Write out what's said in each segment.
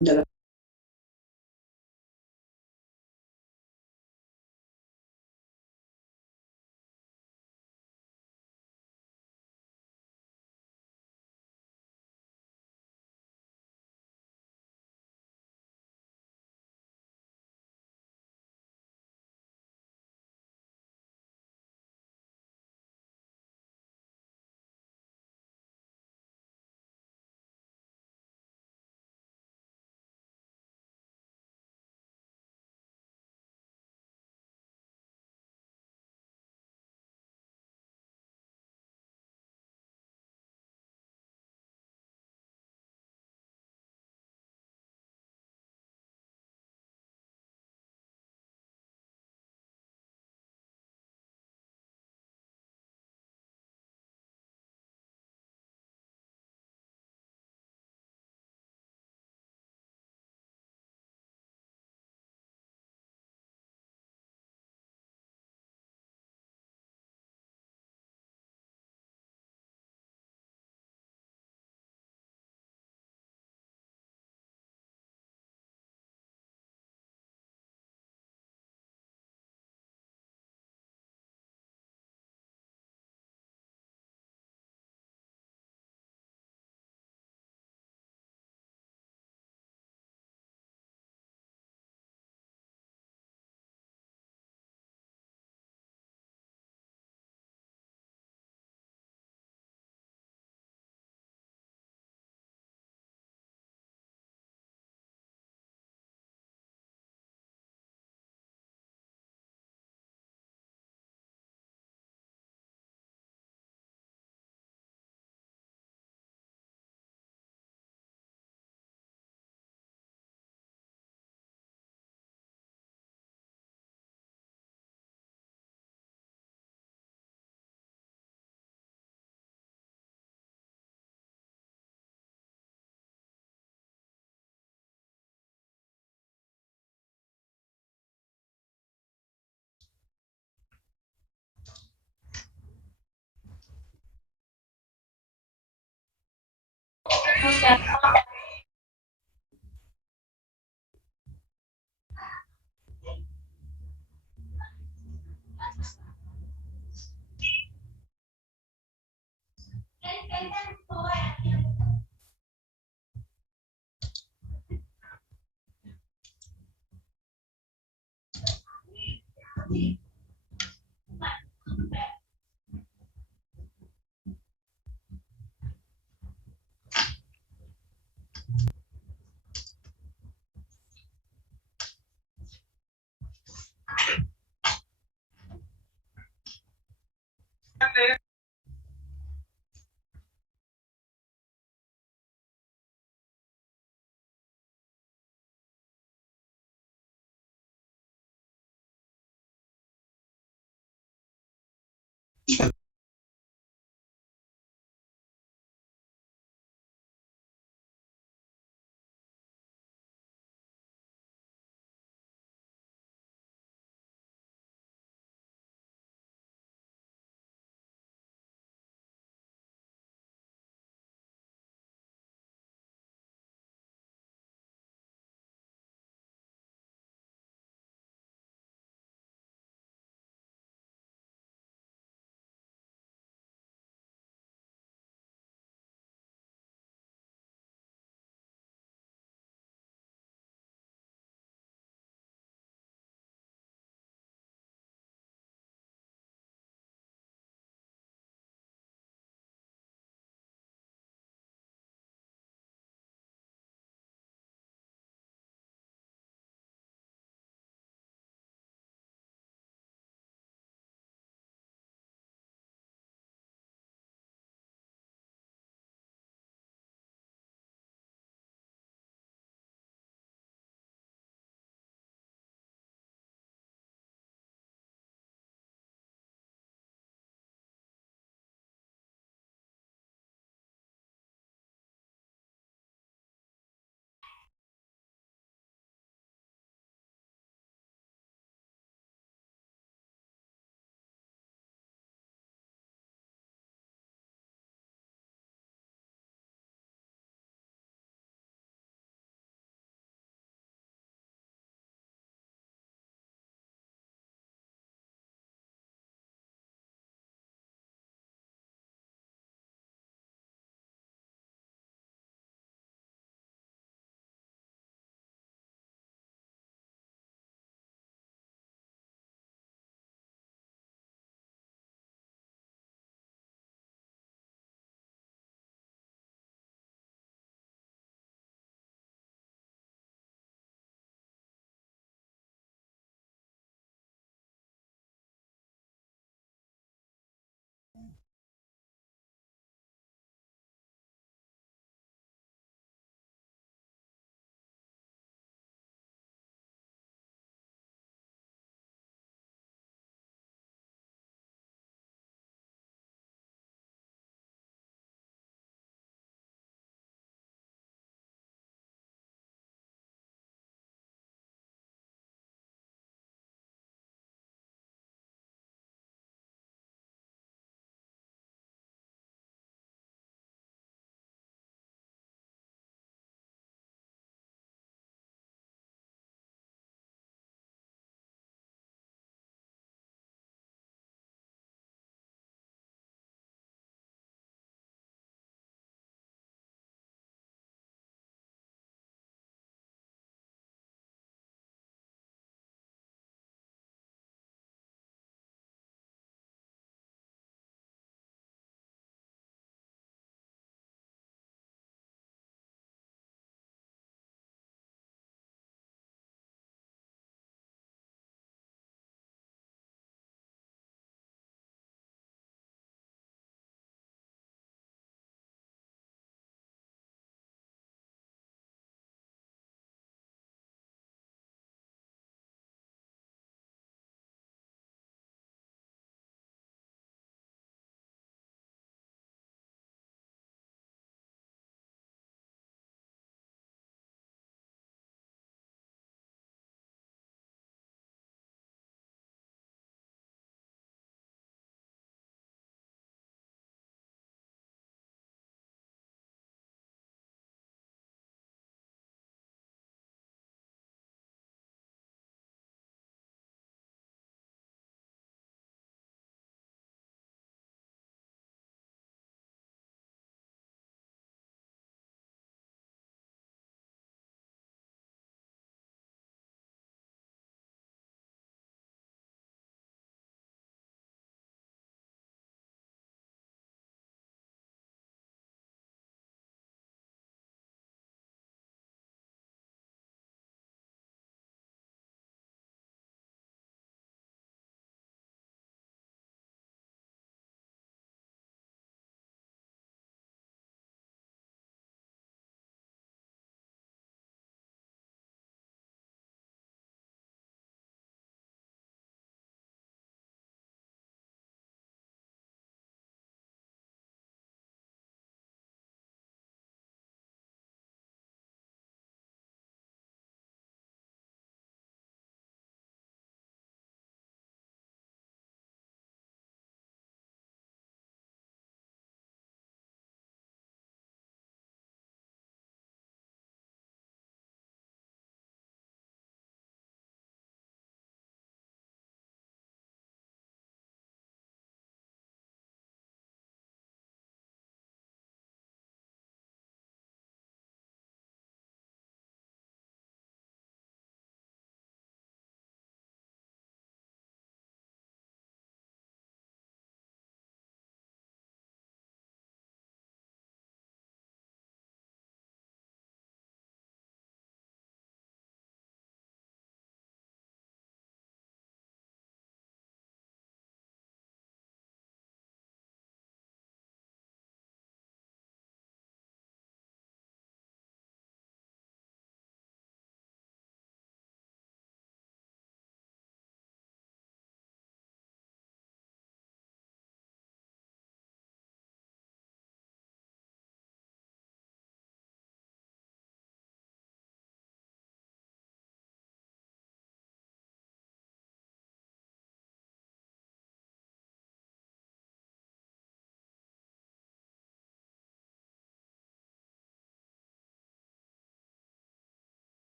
Ya.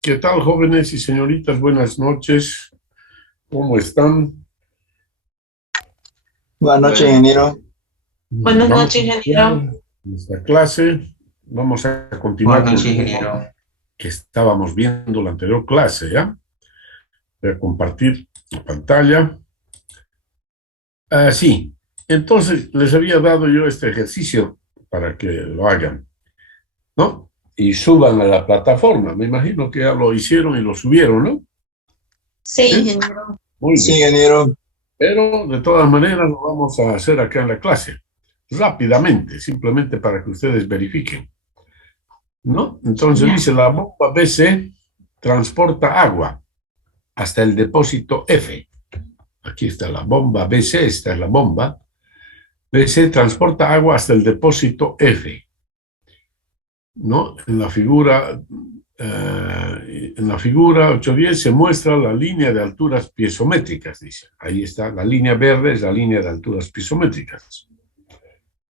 ¿Qué tal, jóvenes y señoritas? Buenas noches. ¿Cómo están? Buenas noches, ingeniero. Buenas Vamos a noches, ingeniero. iniciar nuestra clase. Vamos a Buenas continuar con noches, el ingeniero. tema que estábamos viendo la anterior clase, ¿ya? Voy a compartir la pantalla. Sí, entonces les había dado yo este ejercicio para que lo hagan, ¿no? Y suban a la plataforma. Me imagino que ya lo hicieron y lo subieron, ¿no? Sí, ¿Sí? ingeniero. Muy Sí, bien. ingeniero. Pero de todas maneras lo vamos a hacer acá en la clase, rápidamente, simplemente para que ustedes verifiquen, ¿no? Entonces Ya. dice, la bomba BC transporta agua hasta el depósito F. Aquí está la bomba BC, esta es la bomba. BC transporta agua hasta el depósito F, ¿no? En la figura 810 se muestra la línea de alturas piezométricas, dice. Ahí está, la línea verde es la línea de alturas piezométricas.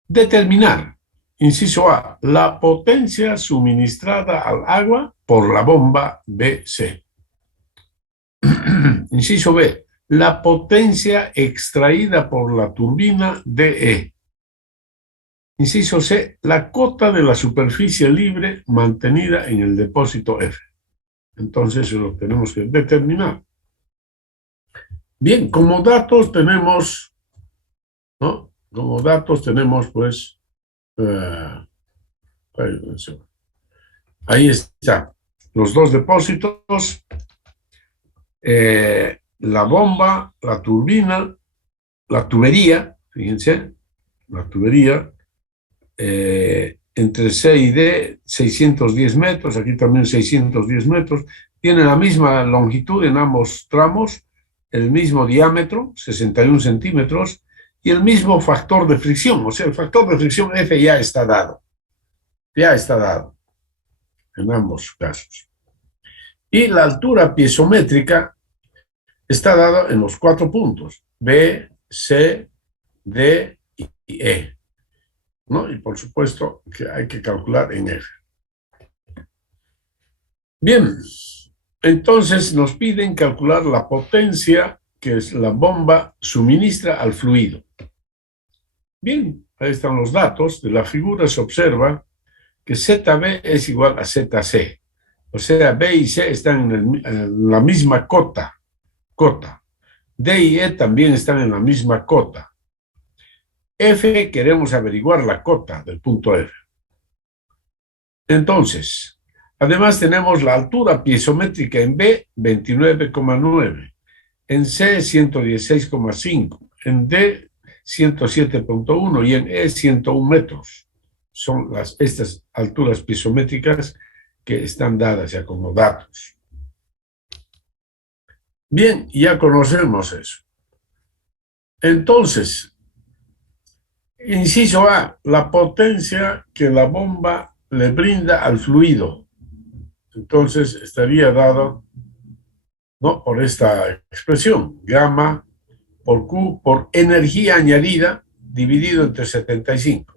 Determinar, inciso A, la potencia suministrada al agua por la bomba BC. Inciso B, la potencia extraída por la turbina DE. Inciso C, la cota de la superficie libre mantenida en el depósito F. Entonces eso lo tenemos que determinar. Bien, como datos tenemos, ¿no? Como datos tenemos, pues, ahí está, los dos depósitos, la bomba, la turbina, la tubería, fíjense, la tubería, entre C y D, 610 metros, aquí también 610 metros, tiene la misma longitud en ambos tramos, el mismo diámetro, 61 centímetros, y el mismo factor de fricción, o sea, el factor de fricción F ya está dado en ambos casos. Y la altura piezométrica está dada en los 4 puntos, B, C, D y E, ¿no? Y por supuesto que hay que calcular en F. Bien, entonces nos piden calcular la potencia que la bomba suministra al fluido. Bien, ahí están los datos. De la figura se observa que ZB es igual a ZC. O sea, B y C están en la misma cota. D y E también están en la misma cota. F, queremos averiguar la cota del punto F. Entonces, además tenemos la altura piezométrica en B, 29,9, en C, 116,5, en D, 107,1 y en E, 101 metros. Son estas alturas piezométricas que están dadas ya como datos. Bien, ya conocemos eso. Entonces, inciso A, la potencia que la bomba le brinda al fluido. Entonces, estaría dado, ¿no?, por esta expresión, gamma por Q por energía añadida dividido entre 75.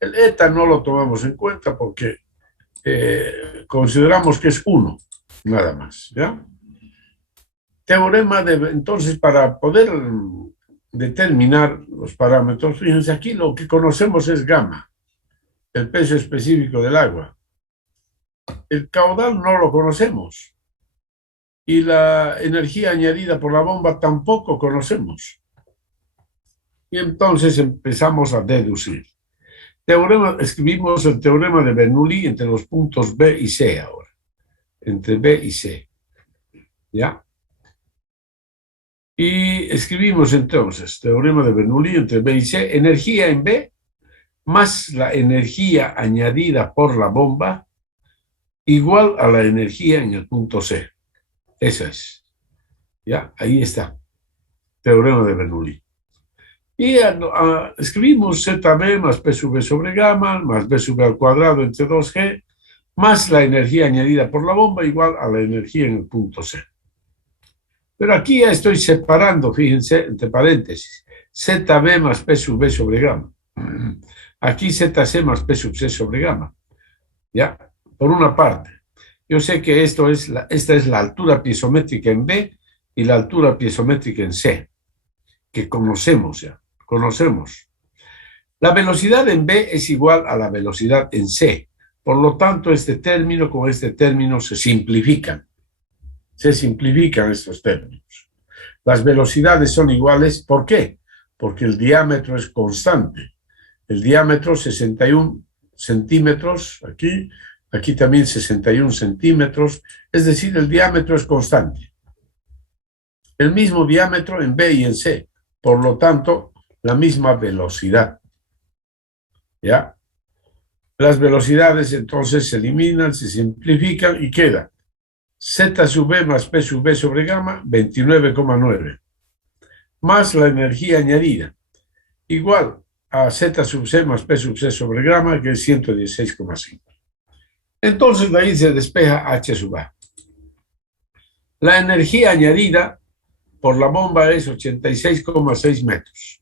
El eta no lo tomamos en cuenta porque consideramos que es 1, nada más, ¿ya? Teorema de, entonces, para poder determinar los parámetros, fíjense, aquí lo que conocemos es gamma, el peso específico del agua. El caudal no lo conocemos. Y la energía añadida por la bomba tampoco conocemos. Y entonces empezamos a deducir. Escribimos el teorema de Bernoulli entre los puntos B y C ahora. Entre B y C. ¿Ya? Y escribimos entonces, teorema de Bernoulli entre B y C, energía en B más la energía añadida por la bomba igual a la energía en el punto C. Esa es. ¿Ya? Ahí está. Teorema de Bernoulli. Y escribimos ZB más P sub B sobre gamma más B sub B al cuadrado entre 2G más la energía añadida por la bomba igual a la energía en el punto C. Pero aquí ya estoy separando, fíjense, entre paréntesis, ZB más P sub B sobre gamma. Aquí ZC más P sub C sobre gamma. ¿Ya? Por una parte. Yo sé que esta es la altura piezométrica en B y la altura piezométrica en C, que conocemos ya. Conocemos. La velocidad en B es igual a la velocidad en C. Por lo tanto, este término con este término se simplifican. Se simplifican estos términos. Las velocidades son iguales. ¿Por qué? Porque el diámetro es constante. El diámetro 61 centímetros, aquí también 61 centímetros, es decir, el diámetro es constante. El mismo diámetro en B y en C, por lo tanto, la misma velocidad. ¿Ya? Las velocidades entonces se eliminan, se simplifican y queda Z sub B más P sub B sobre gamma, 29,9, más la energía añadida, igual a Z sub C más P sub C sobre gamma, que es 116,5. Entonces de ahí se despeja H sub A. La energía añadida por la bomba es 86,6 metros,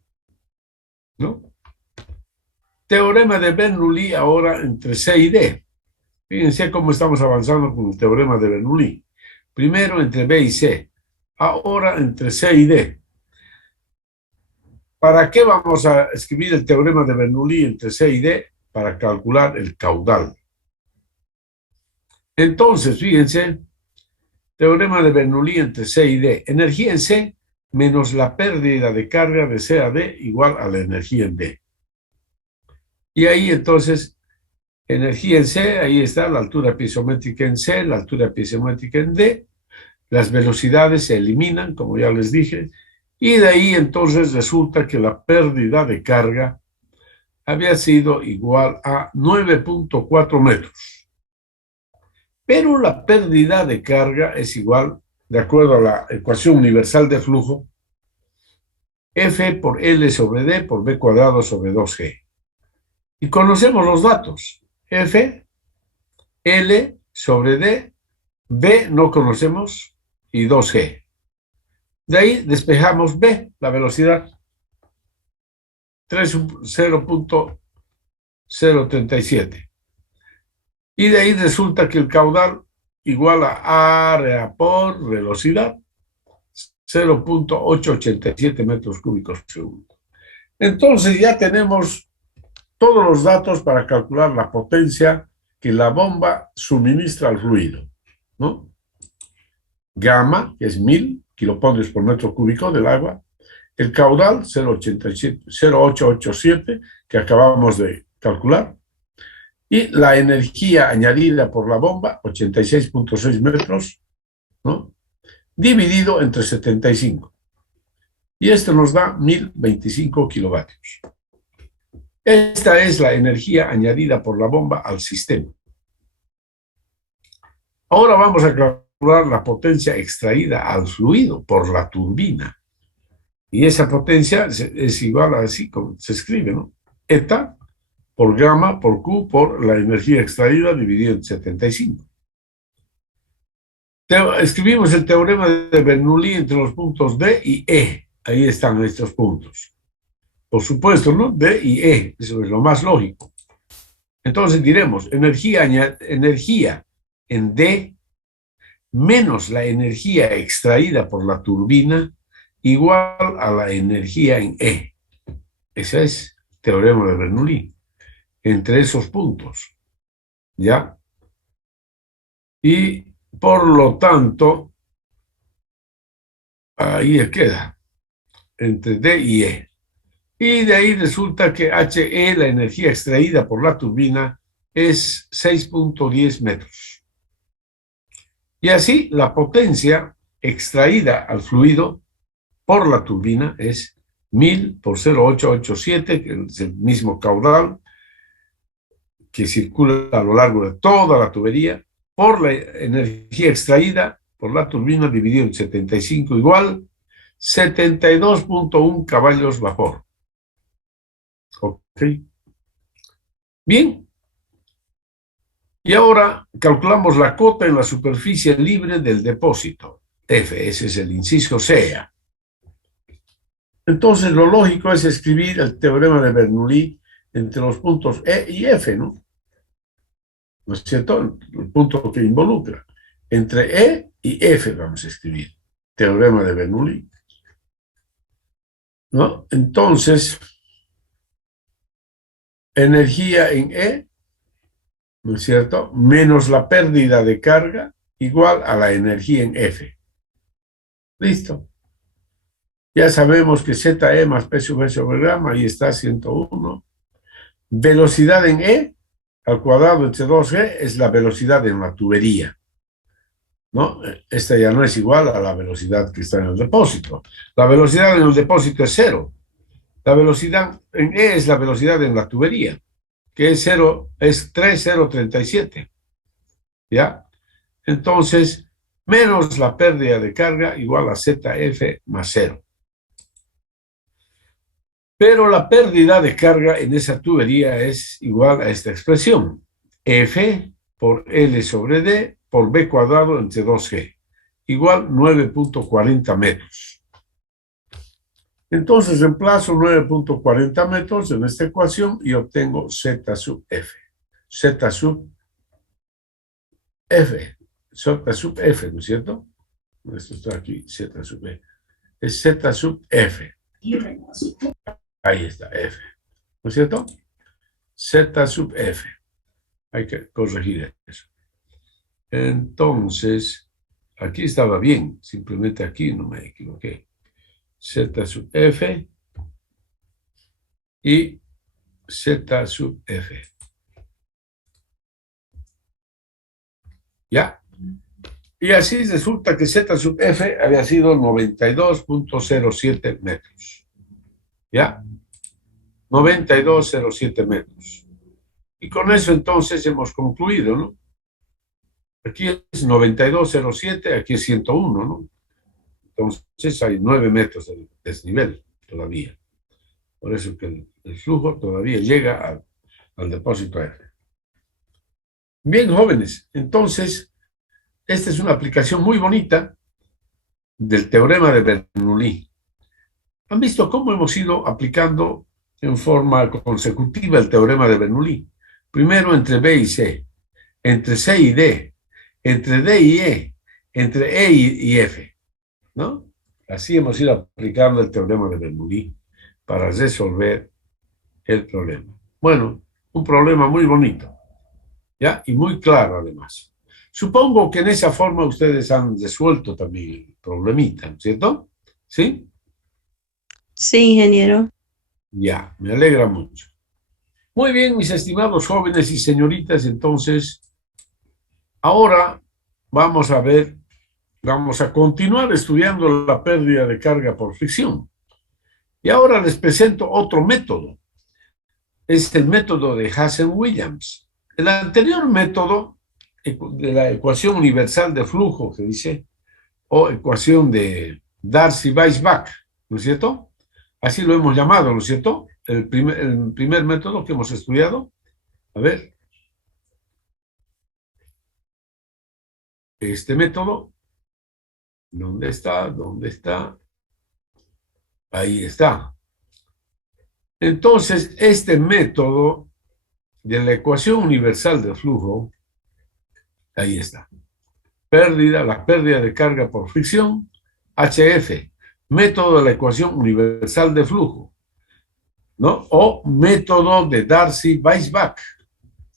¿no? Teorema de Bernoulli ahora entre C y D. Fíjense cómo estamos avanzando con el teorema de Bernoulli. Primero entre B y C, ahora entre C y D. ¿Para qué vamos a escribir el teorema de Bernoulli entre C y D? Para calcular el caudal. Entonces, fíjense, teorema de Bernoulli entre C y D. Energía en C menos la pérdida de carga de C a D igual a la energía en D. Y ahí entonces, energía en C, ahí está la altura piezométrica en C, la altura piezométrica en D. Las velocidades se eliminan, como ya les dije, y de ahí entonces resulta que la pérdida de carga había sido igual a 9,4 metros. Pero la pérdida de carga es igual, de acuerdo a la ecuación universal de flujo, F por L sobre D por B cuadrado sobre 2G. Y conocemos los datos. F, L sobre D, B no conocemos y 2G. De ahí despejamos B, la velocidad, 0,037. Y de ahí resulta que el caudal igual a área por velocidad, 0,887 metros cúbicos por segundo. Entonces ya tenemos todos los datos para calcular la potencia que la bomba suministra al fluido, ¿no? Gamma, que es 1000 kilopondrios por metro cúbico del agua, el caudal 0,887 que acabamos de calcular, y la energía añadida por la bomba, 86,6 metros, ¿no? Dividido entre 75. Y esto nos da 1025 kilovatios. Esta es la energía añadida por la bomba al sistema. Ahora vamos a calcular la potencia extraída al fluido por la turbina. Y esa potencia es igual a así como se escribe, ¿no? Eta por gamma por Q por la energía extraída dividido en 75. Escribimos el teorema de Bernoulli entre los puntos D y E. Ahí están estos puntos. Por supuesto, ¿no? D y E, eso es lo más lógico. Entonces diremos, energía en D menos la energía extraída por la turbina igual a la energía en E. Ese es el teorema de Bernoulli, entre esos puntos. ¿Ya? Y por lo tanto, ahí queda, entre D y E. Y de ahí resulta que HE, la energía extraída por la turbina, es 6,10 metros. Y así la potencia extraída al fluido por la turbina es 1000 por 0,887, que es el mismo caudal que circula a lo largo de toda la tubería, por la energía extraída por la turbina dividido en 75 igual 72,1 caballos vapor. Ok. Bien. Y ahora calculamos la cota en la superficie libre del depósito. F, ese es el inciso C. Entonces lo lógico es escribir el teorema de Bernoulli entre los puntos E y F, ¿no? ¿No es cierto? El punto que involucra. Entre E y F vamos a escribir. Teorema de Bernoulli. ¿No? Entonces, energía en E, ¿no es cierto? Menos la pérdida de carga igual a la energía en F. Listo. Ya sabemos que ZE más P sub E sobre gamma, ahí está 101. Velocidad en E al cuadrado entre 2G es la velocidad en la tubería, ¿no? Esta ya no es igual a la velocidad que está en el depósito. La velocidad en el depósito es 0. La velocidad en E es la velocidad en la tubería, que es 0, es 3,037. ¿Ya? Entonces, menos la pérdida de carga igual a ZF más 0. Pero la pérdida de carga en esa tubería es igual a esta expresión. F por L sobre D por B cuadrado entre 2G, igual 9.40 metros. Entonces reemplazo 9.40 metros en esta ecuación y obtengo Z sub F. Z sub F. Z sub F, ¿no es cierto? Esto está aquí, Z sub F. Es Z sub F. Ahí está, F. ¿No es cierto? Z sub F. Hay que corregir eso. Entonces, aquí estaba bien. Simplemente aquí no me equivoqué. Z sub F y Z sub F. ¿Ya? Y así resulta que Z sub F había sido 92.07 metros. ¿Ya? 92.07 metros. Y con eso entonces hemos concluido, ¿no? Aquí es 92.07, aquí es 101, ¿no? Entonces hay 9 metros de desnivel todavía. Por eso que el flujo todavía llega al depósito F. Bien, jóvenes, entonces esta es una aplicación muy bonita del teorema de Bernoulli. ¿Han visto cómo hemos ido aplicando en forma consecutiva el teorema de Bernoulli? Primero entre B y C, entre C y D, entre D y E, entre E y F, ¿no? Así hemos ido aplicando el teorema de Bernoulli para resolver el problema. Bueno, un problema muy bonito, ¿ya? Y muy claro además. Supongo que en esa forma ustedes han resuelto también el problemita, ¿cierto? ¿Sí? Sí, ingeniero. Ya, me alegra mucho. Muy bien, mis estimados jóvenes y señoritas, entonces, ahora vamos a ver, vamos a continuar estudiando la pérdida de carga por fricción. Y ahora les presento otro método. Es el método de Hazen-Williams. El anterior método de la ecuación universal de flujo, que dice, o ecuación de Darcy-Weisbach, ¿no es cierto? Así lo hemos llamado, ¿no es cierto? El primer método que hemos estudiado. A ver. Este método, ¿dónde está? ¿Dónde está? Ahí está. Entonces, este método de la ecuación universal de flujo, ahí está. La pérdida de carga por fricción, HF, método de la ecuación universal de flujo, ¿no? O método de Darcy-Weisbach.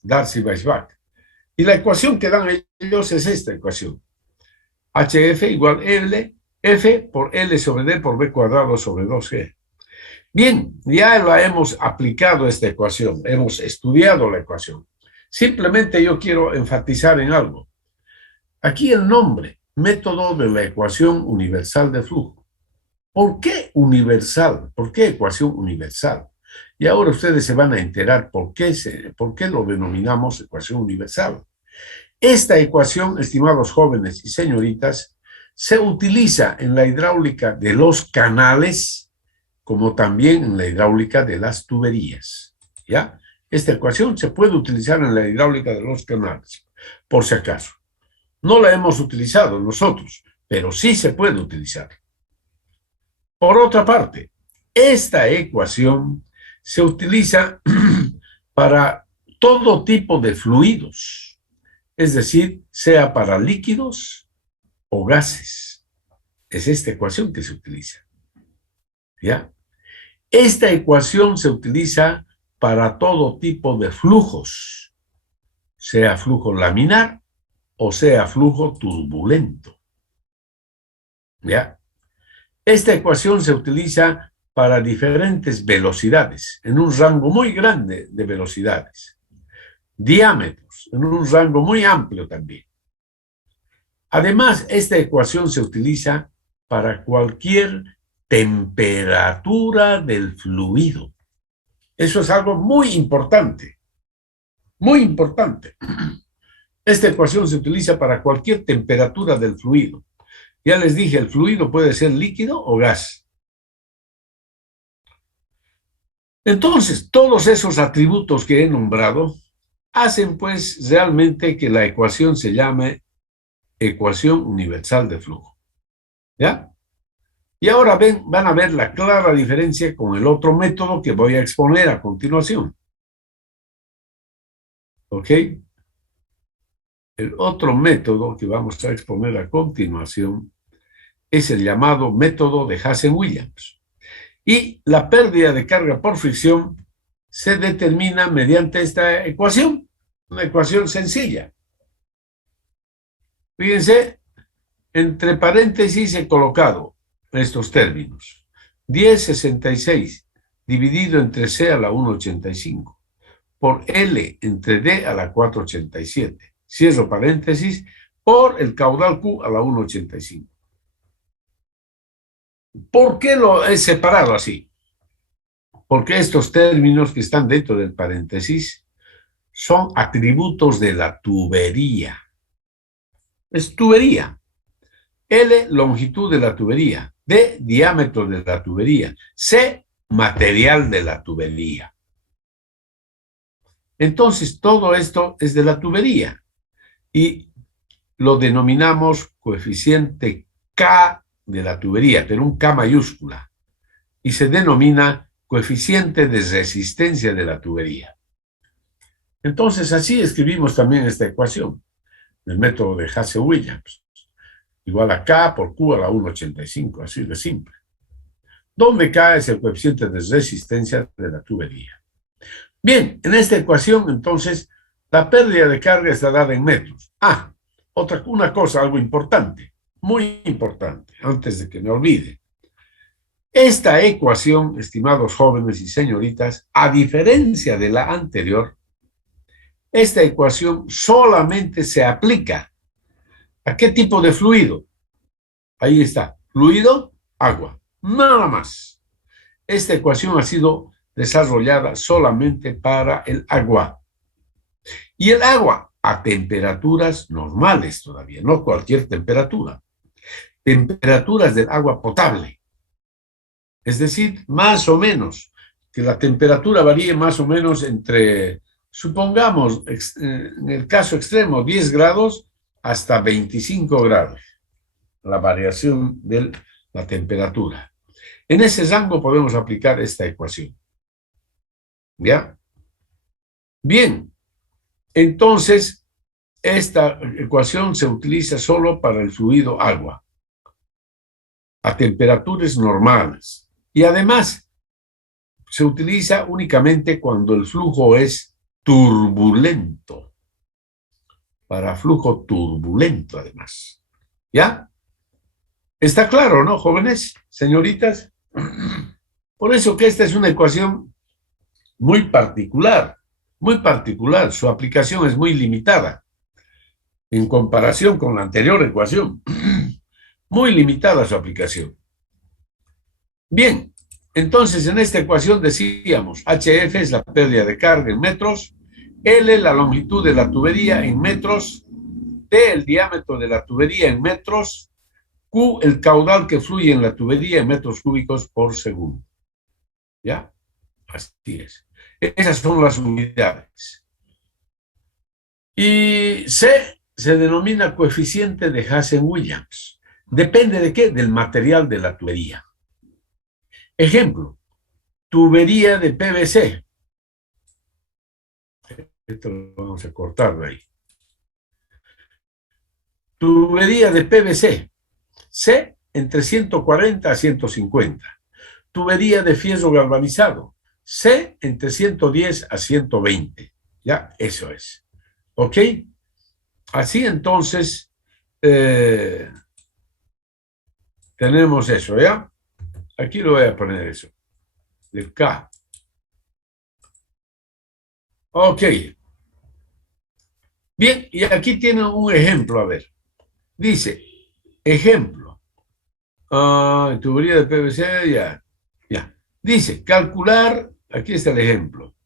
Darcy-Weisbach. Y la ecuación que dan ellos es esta ecuación. HF igual L, F por L sobre D por B cuadrado sobre 2G. Bien, ya la hemos aplicado esta ecuación, hemos estudiado la ecuación. Simplemente yo quiero enfatizar en algo. Aquí el nombre, método de la ecuación universal de flujo. ¿Por qué universal? ¿Por qué ecuación universal? Y ahora ustedes se van a enterar por qué lo denominamos ecuación universal. Esta ecuación, estimados jóvenes y señoritas, se utiliza en la hidráulica de los canales, como también en la hidráulica de las tuberías, ¿ya? Esta ecuación se puede utilizar en la hidráulica de los canales, por si acaso. No la hemos utilizado nosotros, pero sí se puede utilizar. Por otra parte, esta ecuación se utiliza para todo tipo de fluidos, es decir, sea para líquidos o gases. Es esta ecuación que se utiliza. ¿Ya? Esta ecuación se utiliza para todo tipo de flujos, sea flujo laminar o sea flujo turbulento. ¿Ya? Esta ecuación se utiliza para diferentes velocidades, en un rango muy grande de velocidades. Diámetros, en un rango muy amplio también. Además, esta ecuación se utiliza para cualquier temperatura del fluido. Eso es algo muy importante, muy importante. Esta ecuación se utiliza para cualquier temperatura del fluido. Ya les dije, el fluido puede ser líquido o gas. Entonces, todos esos atributos que he nombrado hacen pues realmente que la ecuación se llame ecuación universal de flujo. ¿Ya? Y ahora van a ver la clara diferencia con el otro método que voy a exponer a continuación. ¿Ok? El otro método que vamos a exponer a continuación es el llamado método de Hazen-Williams. Y la pérdida de carga por fricción se determina mediante esta ecuación, una ecuación sencilla. Fíjense, entre paréntesis he colocado estos términos. 1066 dividido entre C a la 1,85 por L entre D a la 4,87. Cierro paréntesis, por el caudal Q a la 1,85. ¿Por qué lo he separado así? Porque estos términos que están dentro del paréntesis son atributos de la tubería. Es tubería. L, longitud de la tubería. D, diámetro de la tubería. C, material de la tubería. Entonces, todo esto es de la tubería y lo denominamos coeficiente K de la tubería, pero un K mayúscula, y se denomina coeficiente de resistencia de la tubería. Entonces, así escribimos también esta ecuación, el método de Hazen-Williams, igual a K por Q a la 1,85, así de simple. Donde K es el coeficiente de resistencia de la tubería. Bien, en esta ecuación, entonces, la pérdida de carga está dada en metros. Una cosa, algo importante, muy importante, antes de que me olvide. Esta ecuación, estimados jóvenes y señoritas, a diferencia de la anterior, esta ecuación solamente se aplica ¿a qué tipo de fluido? Ahí está, fluido, agua, nada más. Esta ecuación ha sido desarrollada solamente para el agua. Y el agua a temperaturas normales todavía, no cualquier temperatura. Temperaturas del agua potable. Es decir, más o menos, que la temperatura varíe más o menos entre, supongamos, en el caso extremo, 10 grados hasta 25 grados. La variación de la temperatura. En ese rango podemos aplicar esta ecuación. ¿Ya? Bien, entonces, esta ecuación se utiliza solo para el fluido agua, a temperaturas normales. Y además, se utiliza únicamente cuando el flujo es turbulento. Para flujo turbulento, además. ¿Ya? Está claro, ¿no, jóvenes, señoritas? Por eso que esta es una ecuación muy particular, muy particular. Su aplicación es muy limitada en comparación con la anterior ecuación. Muy limitada su aplicación. Bien, entonces en esta ecuación decíamos, HF es la pérdida de carga en metros, L la longitud de la tubería en metros, D el diámetro de la tubería en metros, Q el caudal que fluye en la tubería en metros cúbicos por segundo. ¿Ya? Así es. Esas son las unidades. Y C se denomina coeficiente de Hazen-Williams. ¿Depende de qué? Del material de la tubería. Ejemplo, tubería de PVC. Esto lo vamos a cortar de ahí. Tubería de PVC, C entre 140 a 150. Tubería de fierro galvanizado, C entre 110 a 120. Ya, eso es. ¿Ok? Así entonces tenemos eso, ¿ya? Aquí lo voy a poner eso. El K. Ok. Bien, y aquí tienen un ejemplo, a ver. Dice, ejemplo. Tubería de PVC, ya. Ya. Dice, calcular, aquí está el ejemplo.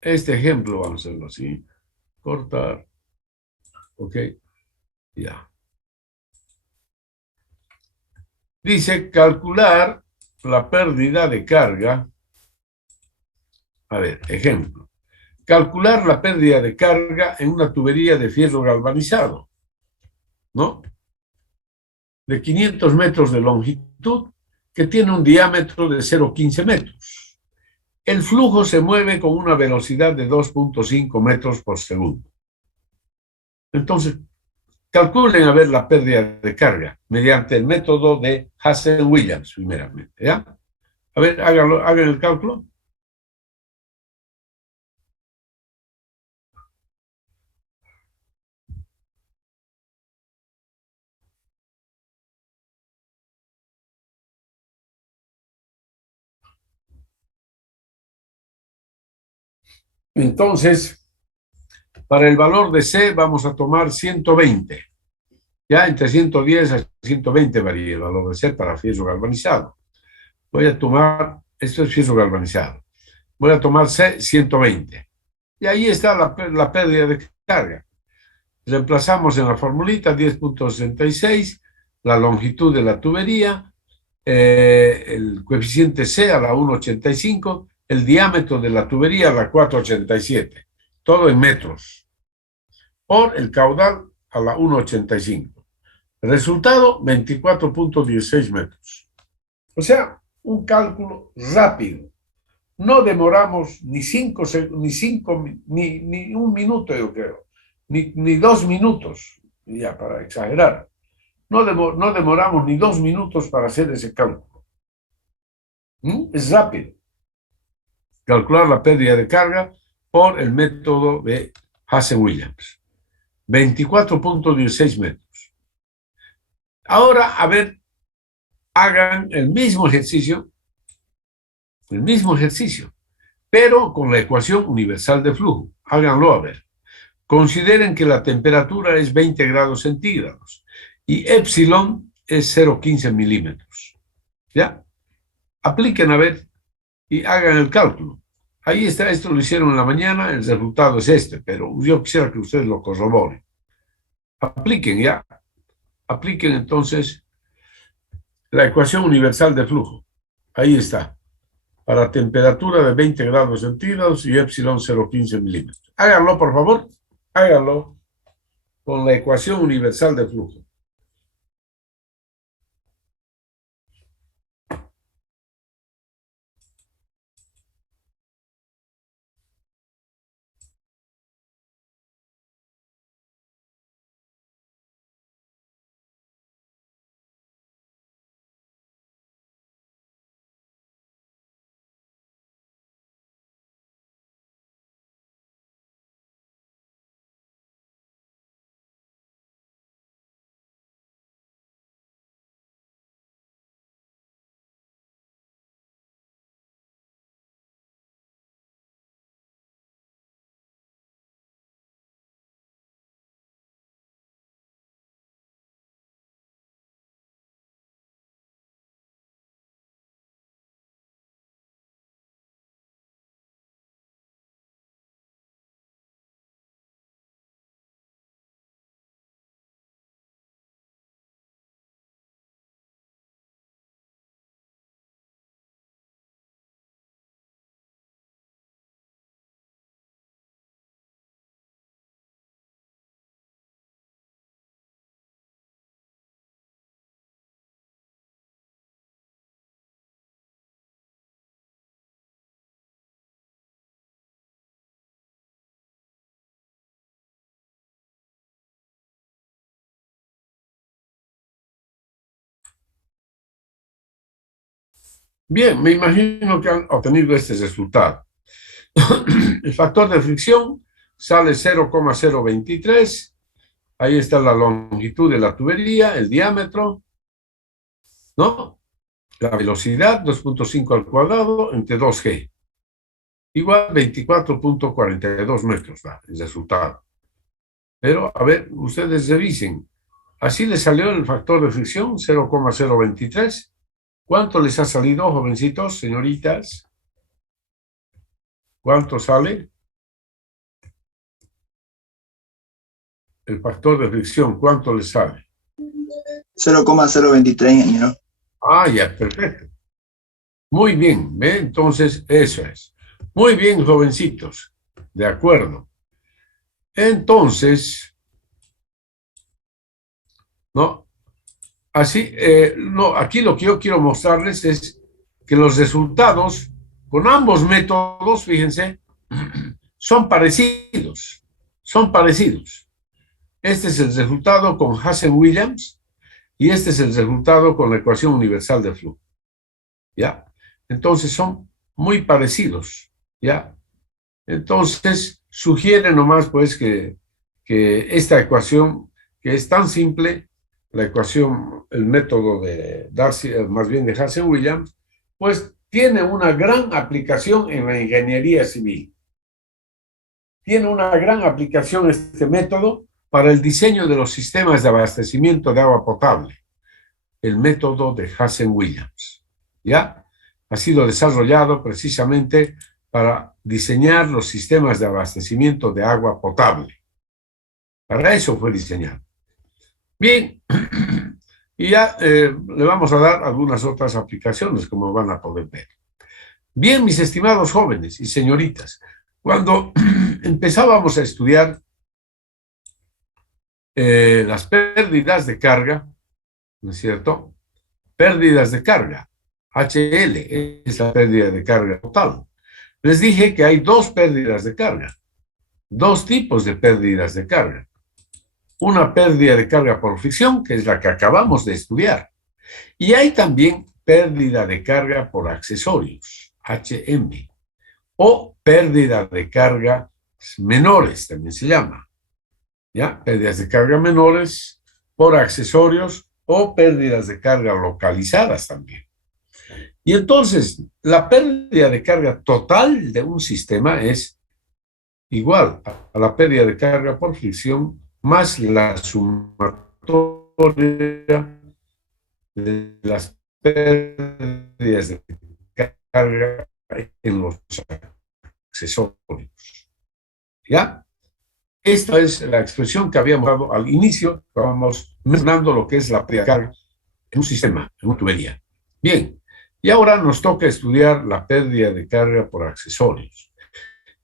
Este ejemplo, vamos a hacerlo así. Cortar. Ok. Ya. Dice, calcular la pérdida de carga. A ver, ejemplo. Calcular la pérdida de carga en una tubería de fierro galvanizado, ¿no? De 500 metros de longitud, que tiene un diámetro de 0,15 metros. El flujo se mueve con una velocidad de 2,5 metros por segundo. Entonces, calculen a ver la pérdida de carga mediante el método de Hazen-Williams, primeramente, ¿ya? A ver, hagan el cálculo. Entonces, para el valor de C vamos a tomar 120. Ya entre 110 a 120 varía el valor de C para fierro galvanizado. Voy a tomar, esto es fierro galvanizado. Voy a tomar C 120. Y ahí está la pérdida de carga. Reemplazamos en la formulita 10,66, la longitud de la tubería, el coeficiente C a la 1,85, el diámetro de la tubería a la 4,87, todo en metros, por el caudal a la 1,85. Resultado, 24,16 metros. O sea, un cálculo rápido. No demoramos ni un minuto, yo creo, ni 2 minutos, ya para exagerar. No demoramos ni 2 minutos para hacer ese cálculo. Es rápido. Calcular la pérdida de carga por el método de Hazen-Williams. 24,16 metros. Ahora, a ver, hagan el mismo ejercicio, pero con la ecuación universal de flujo. Háganlo a ver. Consideren que la temperatura es 20 grados centígrados y epsilon es 0,15 milímetros. ¿Ya? Apliquen a ver y hagan el cálculo. Ahí está, esto lo hicieron en la mañana, el resultado es este, pero yo quisiera que ustedes lo corroboren. Apliquen ya. Apliquen entonces la ecuación universal de flujo. Ahí está. Para temperatura de 20 grados centígrados y epsilon 0,15 milímetros. Háganlo, por favor. Háganlo con la ecuación universal de flujo. Bien, me imagino que han obtenido este resultado. El factor de fricción sale 0,023. Ahí está la longitud de la tubería, el diámetro, ¿no? La velocidad, 2.5 al cuadrado entre 2G. Igual 24.42 metros da el resultado. Pero, a ver, ustedes revisen. Así les salió el factor de fricción, 0,023. ¿Cuánto les ha salido, jovencitos, señoritas? ¿Cuánto sale? El factor de fricción, ¿cuánto les sale? 0,023, ingeniero. Ah, ya, perfecto. Muy bien, ¿ve? Entonces, eso es. Muy bien, jovencitos. De acuerdo. Entonces, ¿no? Así, no, aquí lo que yo quiero mostrarles es que los resultados con ambos métodos, fíjense, son parecidos. Son parecidos. Este es el resultado con Hazen-Williams y este es el resultado con la ecuación universal de flujo. ¿Ya? Entonces son muy parecidos. ¿Ya? Entonces sugiere nomás pues que esta ecuación, que es tan simple, la ecuación, el método de Darcy, más bien de Hazen-Williams, pues tiene una gran aplicación en la ingeniería civil. Tiene una gran aplicación este método para el diseño de los sistemas de abastecimiento de agua potable, el método de Hazen-Williams. ¿Ya? Ha sido desarrollado precisamente para diseñar los sistemas de abastecimiento de agua potable. Para eso fue diseñado. Bien, y ya le vamos a dar algunas otras aplicaciones, como van a poder ver. Bien, mis estimados jóvenes y señoritas, cuando empezábamos a estudiar las pérdidas de carga, ¿no es cierto? Pérdidas de carga, HL, es la pérdida de carga total. Les dije que hay dos pérdidas de carga, dos tipos de pérdidas de carga. Una pérdida de carga por fricción, que es la que acabamos de estudiar. Y hay también pérdida de carga por accesorios, HM, o pérdida de carga menores, también se llama. ¿Ya? Pérdidas de carga menores por accesorios o pérdidas de carga localizadas también. Y entonces, la pérdida de carga total de un sistema es igual a la pérdida de carga por fricción más la sumatoria de las pérdidas de carga en los accesorios. ¿Ya? Esta es la expresión que habíamos dado al inicio, estábamos mencionando lo que es la pérdida de carga en un sistema, en una tubería. Bien, y ahora nos toca estudiar la pérdida de carga por accesorios.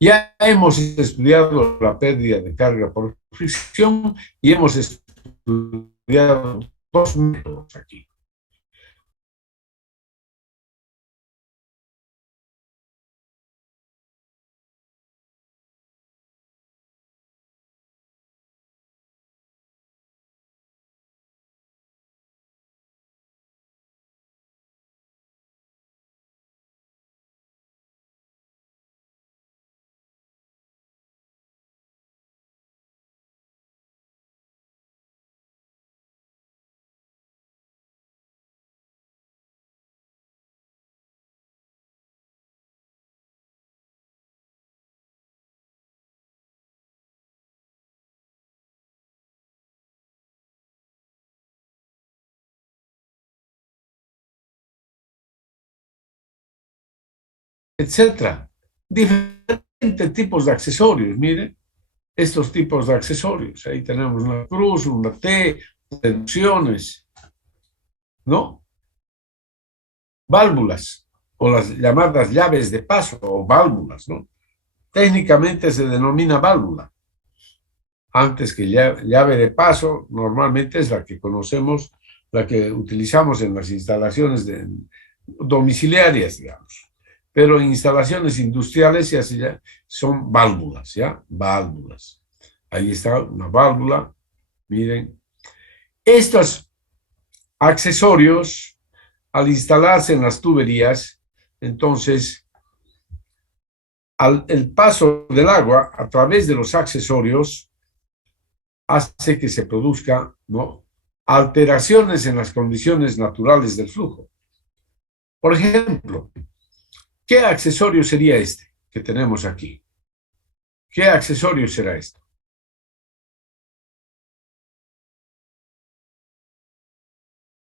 Ya hemos estudiado la pérdida de carga por fricción y hemos estudiado dos métodos aquí. Etcétera. Diferentes tipos de accesorios, miren, estos tipos de accesorios. Ahí tenemos una cruz, una T, reducciones, ¿no? Válvulas, o las llamadas llaves de paso, o válvulas, ¿no? Técnicamente se denomina válvula. Antes que llave de paso, normalmente es la que conocemos, la que utilizamos en las instalaciones domiciliarias, digamos. Pero en instalaciones industriales ya son válvulas, ¿ya? Válvulas. Ahí está una válvula. Miren. Estos accesorios, al instalarse en las tuberías, Entonces, el paso del agua a través de los accesorios hace que se produzca, ¿no?, alteraciones en las condiciones naturales del flujo. Por ejemplo, ¿qué accesorio sería este que tenemos aquí? ¿Qué accesorio será esto?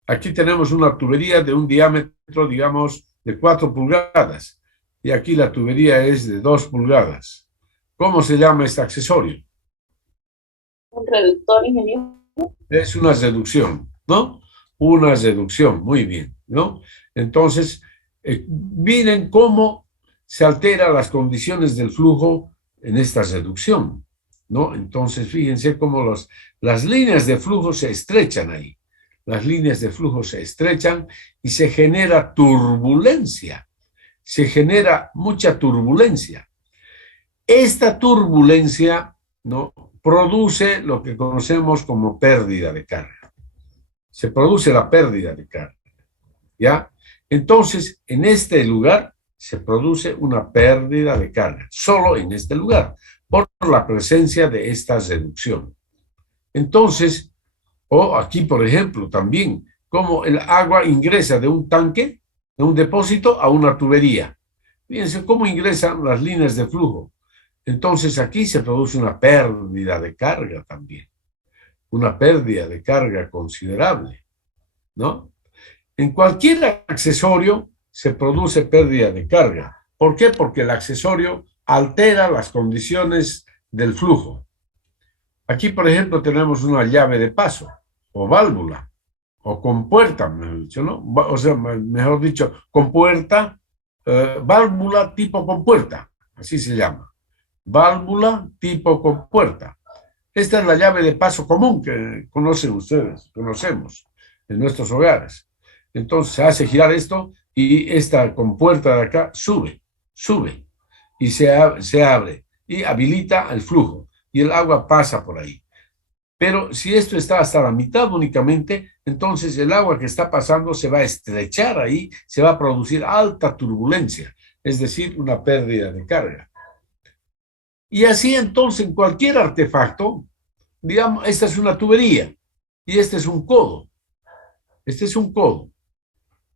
Aquí tenemos una tubería de un diámetro, digamos, de 4 pulgadas. Y aquí la tubería es de 2 pulgadas. ¿Cómo se llama este accesorio? Un reductor, ingeniero. Es una reducción, ¿no? Una reducción, muy bien, ¿no? Entonces, miren cómo se alteran las condiciones del flujo en esta reducción, ¿no? Entonces, fíjense cómo las líneas de flujo se estrechan ahí. Las líneas de flujo se estrechan y se genera turbulencia. Se genera mucha turbulencia. Esta turbulencia, ¿no?, produce lo que conocemos como pérdida de carga. Se produce la pérdida de carga, ¿ya? Entonces, en este lugar se produce una pérdida de carga, solo en este lugar, por la presencia de esta reducción. Entonces, o aquí, por ejemplo, también, como el agua ingresa de un tanque, de un depósito, a una tubería. Fíjense cómo ingresan las líneas de flujo. Entonces aquí se produce una pérdida de carga también, una pérdida de carga considerable, ¿no? En cualquier accesorio se produce pérdida de carga. ¿Por qué? Porque el accesorio altera las condiciones del flujo. Aquí, por ejemplo, tenemos una llave de paso, o válvula, o compuerta, mejor dicho, ¿no? O sea, mejor dicho, compuerta, válvula tipo compuerta, así se llama. Válvula tipo compuerta. Esta es la llave de paso común que conocen ustedes, conocemos en nuestros hogares. Entonces se hace girar esto y esta compuerta de acá sube y se abre y habilita el flujo y el agua pasa por ahí. Pero si esto está hasta la mitad únicamente, entonces el agua que está pasando se va a estrechar ahí, se va a producir alta turbulencia, es decir, una pérdida de carga. Y así entonces en cualquier artefacto, digamos, esta es una tubería y este es un codo. Este es un codo.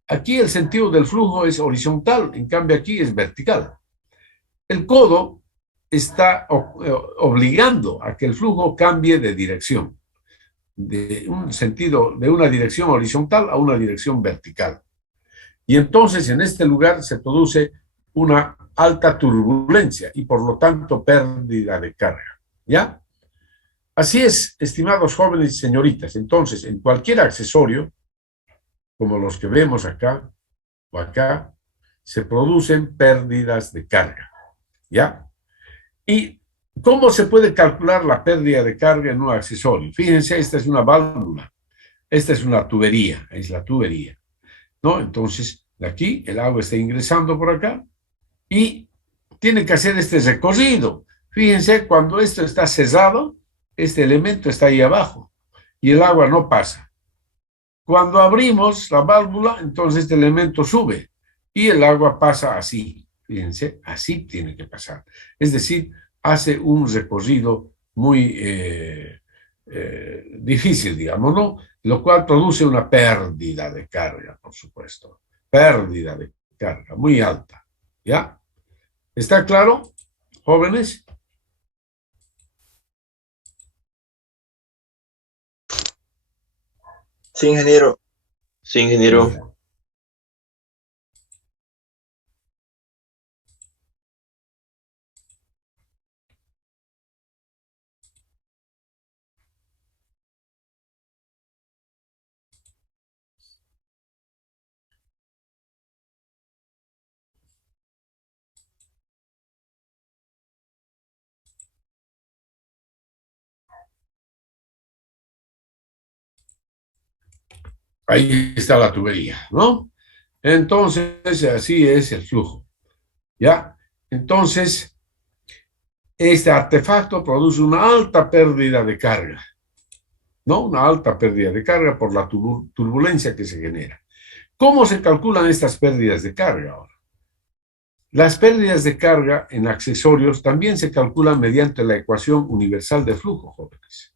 Aquí el sentido del flujo es horizontal, en cambio aquí es vertical. El codo está obligando a que el flujo cambie de dirección, de un sentido, de una dirección horizontal a una dirección vertical. Y entonces en este lugar se produce una alta turbulencia y por lo tanto pérdida de carga, ¿ya? Así es, estimados jóvenes y señoritas. Entonces, en cualquier accesorio, como los que vemos acá o acá, se producen pérdidas de carga, ¿ya? ¿Y cómo se puede calcular la pérdida de carga en un accesorio? Fíjense, esta es una válvula, esta es una tubería, es la tubería, ¿no? Entonces, de aquí el agua está ingresando por acá y tiene que hacer este recorrido. Fíjense, cuando esto está cerrado, este elemento está ahí abajo y el agua no pasa. Cuando abrimos la válvula, entonces este elemento sube y el agua pasa así. Fíjense, así tiene que pasar. Es decir, hace un recorrido muy difícil, digamos, ¿no? Lo cual produce una pérdida de carga, por supuesto. Pérdida de carga muy alta, ¿ya? ¿Está claro, jóvenes? Sí, ingeniero. Sí, ingeniero. Ahí está la tubería, ¿no? Entonces, así es el flujo, ¿ya? Entonces, este artefacto produce una alta pérdida de carga, ¿no? Una alta pérdida de carga por la turbulencia que se genera. ¿Cómo se calculan estas pérdidas de carga ahora? Las pérdidas de carga en accesorios también se calculan mediante la ecuación universal de flujo, jóvenes.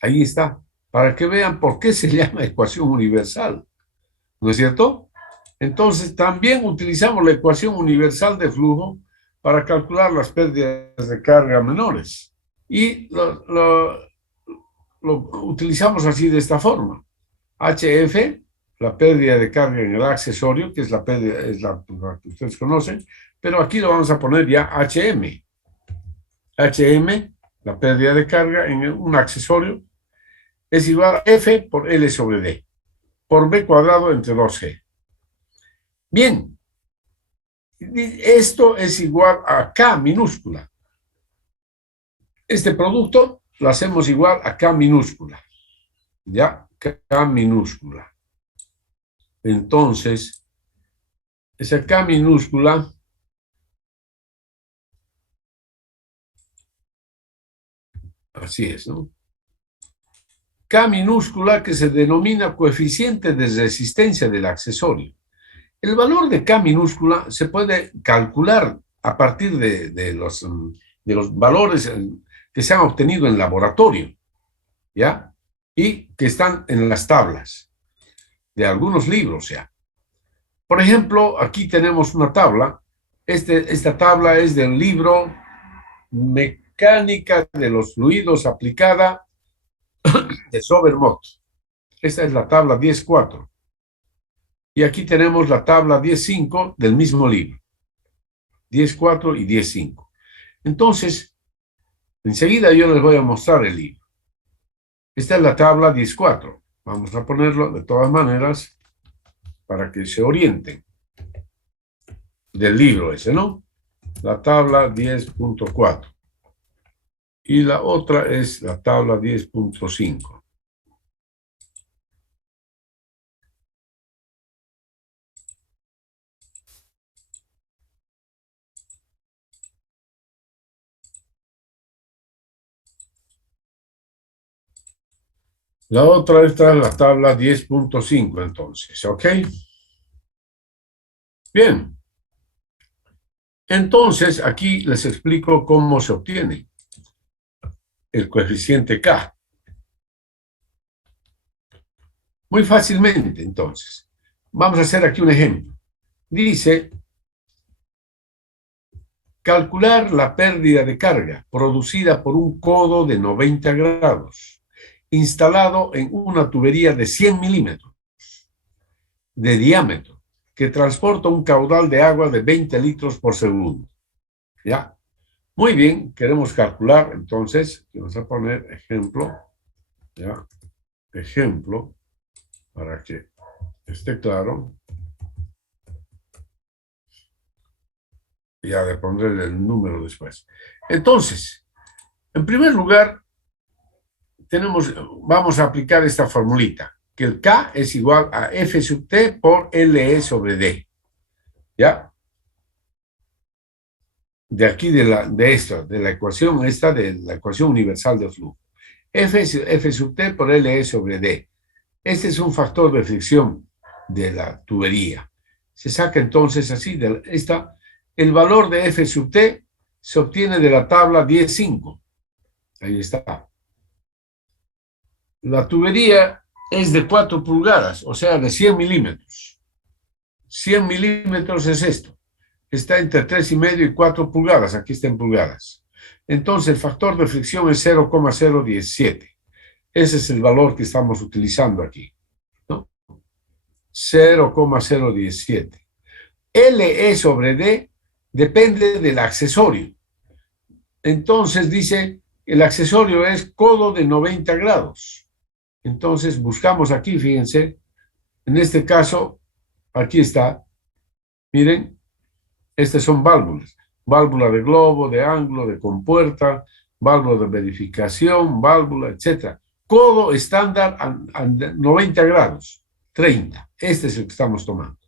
Ahí está, para que vean por qué se llama ecuación universal, ¿no es cierto? Entonces, también utilizamos la ecuación universal de flujo para calcular las pérdidas de carga menores. Y lo utilizamos así de esta forma. HF, la pérdida de carga en el accesorio, que es la pérdida, es la que ustedes conocen, pero aquí lo vamos a poner ya HM. HM, la pérdida de carga en un accesorio, es igual a F por L sobre D, por B cuadrado entre 2G. Bien, esto es igual a K minúscula. Este producto lo hacemos igual a K minúscula. ¿Ya? K minúscula. Entonces, esa K minúscula así es, ¿no? K minúscula que se denomina coeficiente de resistencia del accesorio. El valor de K minúscula se puede calcular a partir de los valores que se han obtenido en laboratorio, ¿ya? Y que están en las tablas de algunos libros, ¿ya? Por ejemplo, aquí tenemos una tabla. Esta tabla es del libro Mecánica de los Fluidos aplicada de Sobermott. Esta es la tabla 10.4. Y aquí tenemos la tabla 10.5 del mismo libro. 10.4 y 10.5. Entonces, enseguida yo les voy a mostrar el libro. Esta es la tabla 10.4. Vamos a ponerlo de todas maneras para que se orienten del libro ese, ¿no? La tabla 10.4. Y la otra es la tabla 10.5. La otra, esta es la tabla 10.5, entonces, ¿ok? Bien. Entonces, aquí les explico cómo se obtiene el coeficiente K. Muy fácilmente, entonces. Vamos a hacer aquí un ejemplo. Dice, calcular la pérdida de carga producida por un codo de 90 grados, instalado en una tubería de 100 milímetros de diámetro, que transporta un caudal de agua de 20 litros por segundo. ¿Ya? Muy bien, queremos calcular, entonces, vamos a poner ejemplo, ¿ya? Ejemplo, para que esté claro. Ya le pondré el número después. Entonces, en primer lugar, vamos a aplicar esta formulita, que el K es igual a F sub T por LE sobre D. ¿Ya? De aquí, de la ecuación esta, de la ecuación universal de flujo. F sub T por LE sobre D. Este es un factor de fricción de la tubería. Se saca entonces así, el valor de F sub T se obtiene de la tabla 10.5. Ahí está. La tubería es de 4 pulgadas, o sea, de 100 milímetros. 100 milímetros es esto. Está entre 3,5 y 4 pulgadas. Aquí está en pulgadas. Entonces, el factor de fricción es 0,017. Ese es el valor que estamos utilizando aquí, ¿no? 0,017. LE sobre D depende del accesorio. Entonces, dice, el accesorio es codo de 90 grados. Entonces, buscamos aquí, fíjense, en este caso, aquí está, miren, estas son válvulas. Válvula de globo, de ángulo, de compuerta, válvula de verificación, válvula, etc. Codo estándar a 90 grados, 30. Este es el que estamos tomando.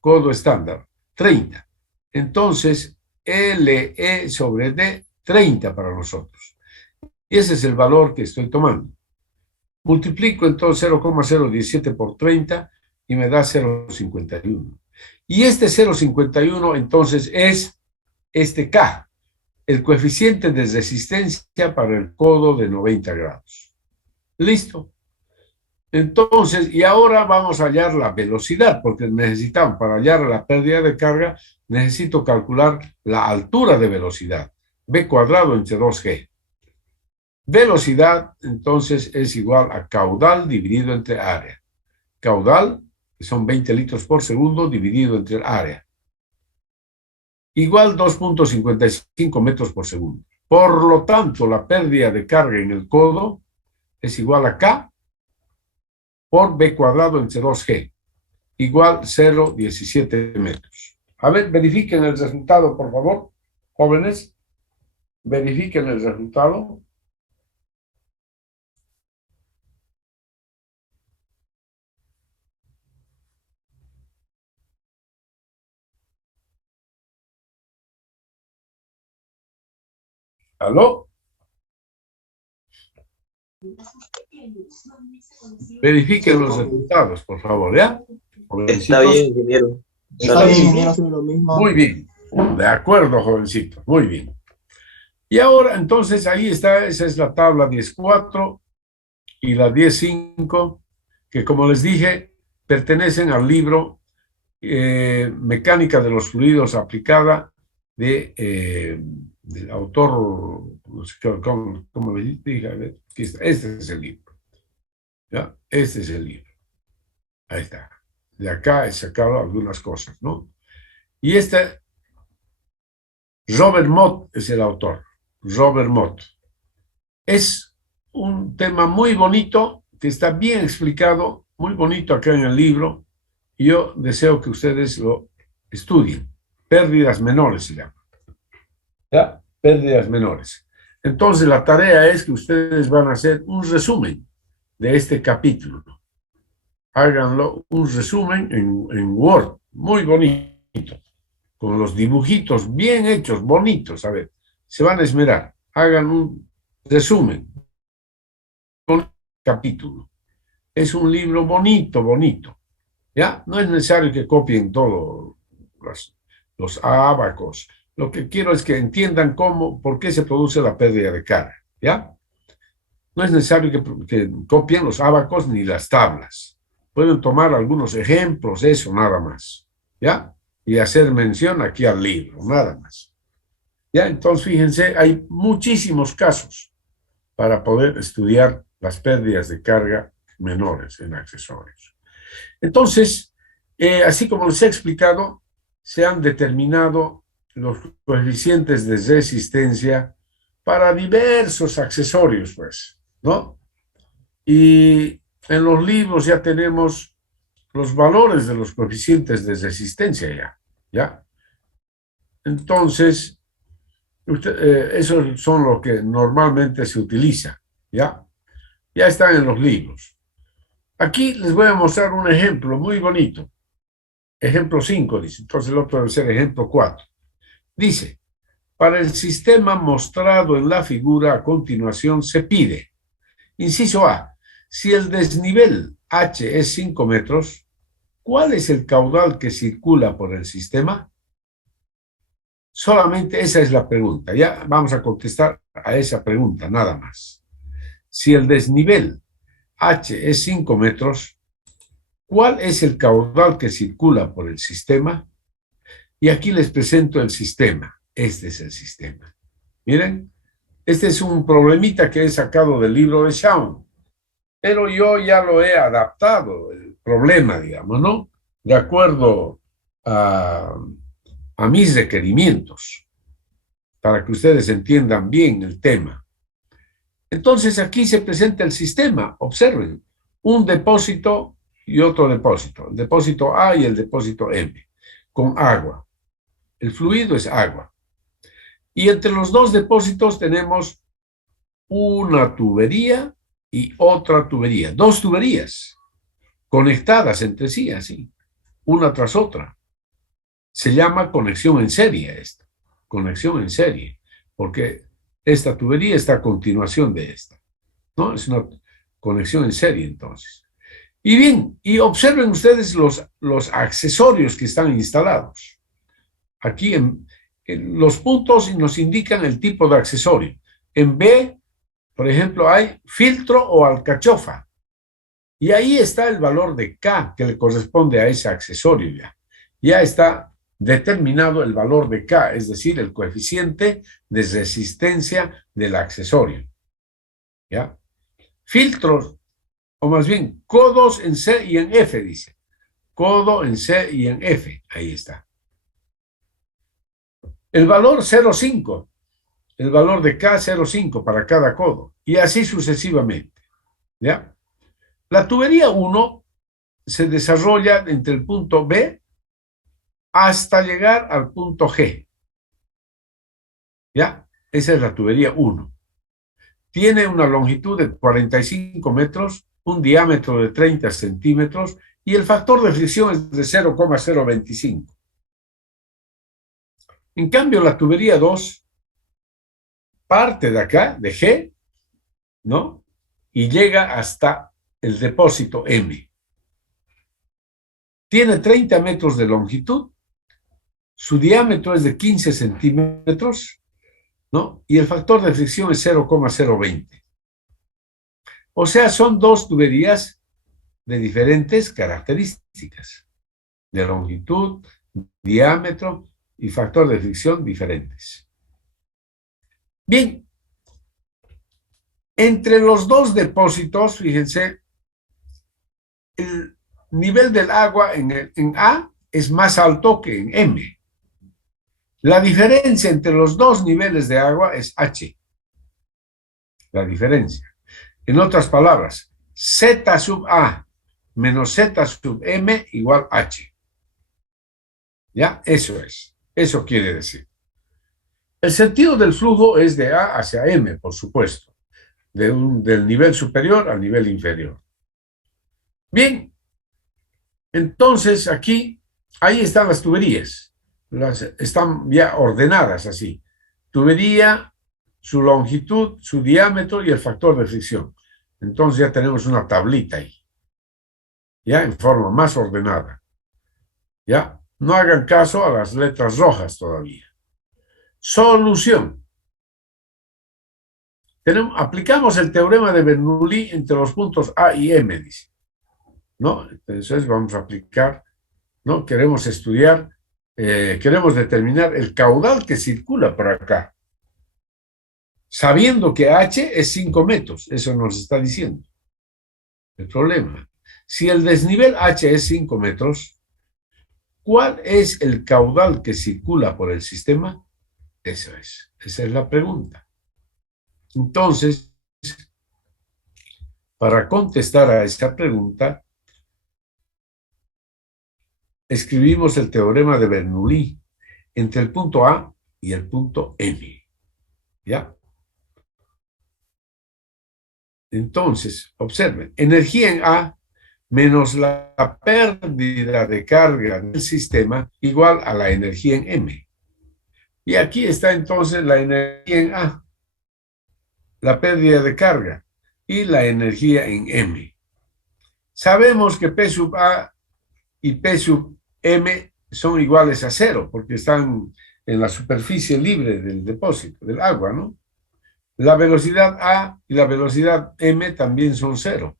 Codo estándar, 30. Entonces, LE sobre D, 30 para nosotros. Y ese es el valor que estoy tomando. Multiplico entonces 0,017 por 30 y me da 0,51. Y este 0,51 entonces es este K, el coeficiente de resistencia para el codo de 90 grados. Listo. Entonces, y ahora vamos a hallar la velocidad, porque necesitamos, para hallar la pérdida de carga, necesito calcular la altura de velocidad, b cuadrado entre 2g. Velocidad, entonces, es igual a caudal dividido entre área. Caudal, que son 20 litros por segundo, dividido entre el área. Igual 2,55 metros por segundo. Por lo tanto, la pérdida de carga en el codo es igual a K por b cuadrado entre 2g, igual 0,17 metros. A ver, verifiquen el resultado, por favor, jóvenes. Verifiquen el resultado. ¿Aló? Verifiquen los resultados, por favor, ¿ya? Está bien, ingeniero. Está bien, ingeniero, hace lo mismo. Muy bien. De acuerdo, jovencito. Muy bien. Y ahora, entonces, ahí está, esa es la tabla 10.4 y la 10.5, que como les dije, pertenecen al libro Mecánica de los Fluidos aplicada del autor, no sé cómo me dije, a ver, aquí está, este es el libro. ¿Ya? Este es el libro. Ahí está. De acá he sacado algunas cosas, ¿no? Y este, Robert Mott es el autor. Robert Mott. Es un tema muy bonito, que está bien explicado, muy bonito acá en el libro, y yo deseo que ustedes lo estudien. Pérdidas menores se llama. ¿Ya? Pérdidas menores. Entonces la tarea es que ustedes van a hacer un resumen de este capítulo. Háganlo, un resumen en Word, muy bonito, con los dibujitos bien hechos, bonitos, a ver, se van a esmerar. Hagan un resumen con el capítulo. Es un libro bonito, bonito. ¿Ya? No es necesario que copien todos los ábacos. Lo que quiero es que entiendan por qué se produce la pérdida de carga. ¿Ya? No es necesario que copien los ábacos ni las tablas. Pueden tomar algunos ejemplos, eso nada más. ¿Ya? Y hacer mención aquí al libro, nada más. ¿Ya? Entonces, fíjense, hay muchísimos casos para poder estudiar las pérdidas de carga menores en accesorios. Entonces, así como les he explicado, se han determinado los coeficientes de resistencia para diversos accesorios, pues, ¿no? Y en los libros ya tenemos los valores de los coeficientes de resistencia ¿ya? Entonces, esos son lo que normalmente se utiliza, ¿ya? Ya están en los libros. Aquí les voy a mostrar un ejemplo muy bonito. Ejemplo 5, dice. Entonces el otro debe ser ejemplo 4. Dice, para el sistema mostrado en la figura a continuación se pide, inciso A, si el desnivel H es 5 metros, ¿cuál es el caudal que circula por el sistema? Solamente esa es la pregunta. Ya vamos a contestar a esa pregunta, nada más. Si el desnivel H es 5 metros, ¿cuál es el caudal que circula por el sistema? Y aquí les presento el sistema. Este es el sistema. Miren, este es un problemita que he sacado del libro de Shawn, pero yo ya lo he adaptado, el problema, digamos, ¿no? De acuerdo a mis requerimientos, para que ustedes entiendan bien el tema. Entonces aquí se presenta el sistema, observen, un depósito y otro depósito, el depósito A y el depósito M, con agua. El fluido es agua. Y entre los dos depósitos tenemos una tubería y otra tubería, dos tuberías conectadas entre sí, así, una tras otra. Se llama conexión en serie esta, conexión en serie, porque esta tubería está a continuación de esta, ¿no? Es una conexión en serie entonces. Y bien, y observen ustedes los accesorios que están instalados. Aquí en los puntos nos indican el tipo de accesorio. En B, por ejemplo, hay filtro o alcachofa. Y ahí está el valor de K que le corresponde a ese accesorio ya. Ya está determinado el valor de K, es decir, el coeficiente de resistencia del accesorio. ¿Ya? Filtros, o más bien, codos en C y en F, dice. Codo en C y en F, ahí está. El valor 0,5, el valor de K 0,5 para cada codo, y así sucesivamente. ¿Ya? La tubería 1 se desarrolla entre el punto B hasta llegar al punto G. ¿Ya? Esa es la tubería 1. Tiene una longitud de 45 metros, un diámetro de 30 centímetros y el factor de fricción es de 0,025. En cambio, la tubería 2 parte de acá, de G, ¿no? Y llega hasta el depósito M. Tiene 30 metros de longitud, su diámetro es de 15 centímetros, ¿no? Y el factor de fricción es 0,020. O sea, son dos tuberías de diferentes características, de longitud, diámetro y factor de fricción diferentes. Bien, entre los dos depósitos, fíjense, el nivel del agua en A es más alto que en M. La diferencia entre los dos niveles de agua es H. La diferencia. En otras palabras, Z sub A menos Z sub M igual H. ¿Ya? Eso es. Eso quiere decir. El sentido del flujo es de A hacia M, por supuesto. Del nivel superior al nivel inferior. Bien. Entonces, aquí, ahí están las tuberías. Están ya ordenadas así. Tubería, su longitud, su diámetro y el factor de fricción. Entonces ya tenemos una tablita ahí. Ya en forma más ordenada. Ya, no hagan caso a las letras rojas todavía. Solución. Aplicamos el teorema de Bernoulli entre los puntos A y M, dice. ¿No? Entonces vamos a aplicar, ¿no? Queremos estudiar, queremos determinar el caudal que circula por acá. Sabiendo que H es 5 metros, eso nos está diciendo. El problema, si el desnivel H es 5 metros, ¿cuál es el caudal que circula por el sistema? Eso es, esa es la pregunta. Entonces, para contestar a esa pregunta, escribimos el teorema de Bernoulli entre el punto A y el punto M. ¿Ya? Entonces, observen, energía en A menos la pérdida de carga del sistema igual a la energía en M. Y aquí está entonces la energía en A, la pérdida de carga y la energía en M. Sabemos que P sub A y P sub M son iguales a 0 porque están en la superficie libre del depósito, del agua, ¿no? La velocidad A y la velocidad M también son 0.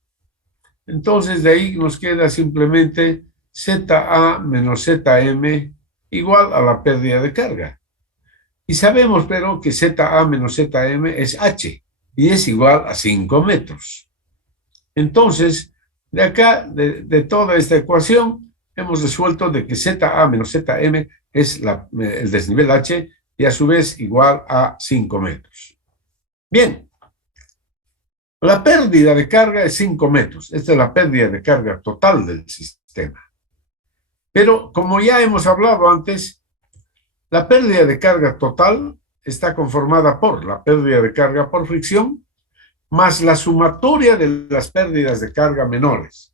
Entonces, de ahí nos queda simplemente ZA menos ZM igual a la pérdida de carga. Y sabemos, pero, que ZA menos ZM es H y es igual a 5 metros. Entonces, de acá, de toda esta ecuación, hemos resuelto de que ZA menos ZM es el desnivel H y a su vez igual a 5 metros. Bien. La pérdida de carga es 5 metros. Esta es la pérdida de carga total del sistema. Pero, como ya hemos hablado antes, la pérdida de carga total está conformada por la pérdida de carga por fricción más la sumatoria de las pérdidas de carga menores.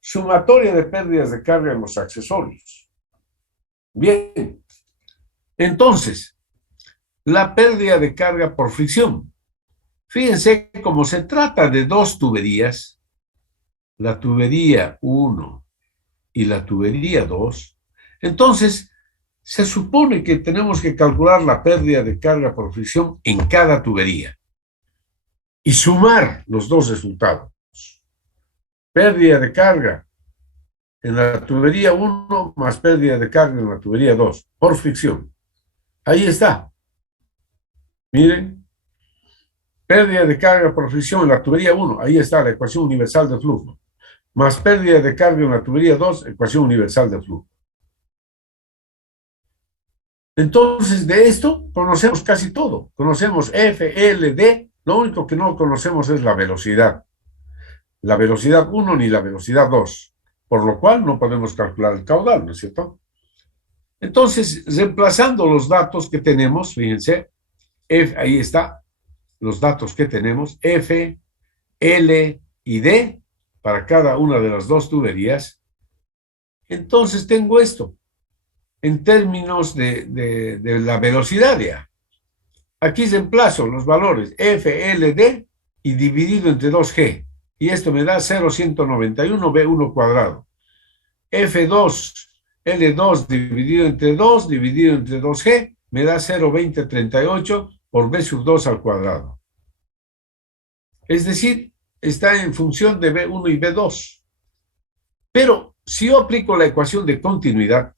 Sumatoria de pérdidas de carga en los accesorios. Bien. Entonces, la pérdida de carga por fricción. Fíjense, como se trata de dos tuberías, la tubería 1 y la tubería 2, entonces se supone que tenemos que calcular la pérdida de carga por fricción en cada tubería y sumar los dos resultados. Pérdida de carga en la tubería 1 más pérdida de carga en la tubería 2 por fricción. Ahí está. Miren, pérdida de carga por fricción en la tubería 1, ahí está la ecuación universal de flujo, más pérdida de carga en la tubería 2, ecuación universal de flujo. Entonces, de esto conocemos casi todo. Conocemos F, L, D, lo único que no conocemos es la velocidad. La velocidad 1 ni la velocidad 2, por lo cual no podemos calcular el caudal, ¿no es cierto? Entonces, reemplazando los datos que tenemos, fíjense, F, ahí está, los datos que tenemos, F, L y D, para cada una de las dos tuberías. Entonces tengo esto, en términos de la velocidad ya. Aquí reemplazo los valores F, L, D y dividido entre 2G. Y esto me da 0,191 V1 cuadrado. F2, L2 dividido entre 2, dividido entre 2G, me da 0,2038 por V sub 2 al cuadrado. Es decir, está en función de V1 y V2. Pero si yo aplico la ecuación de continuidad,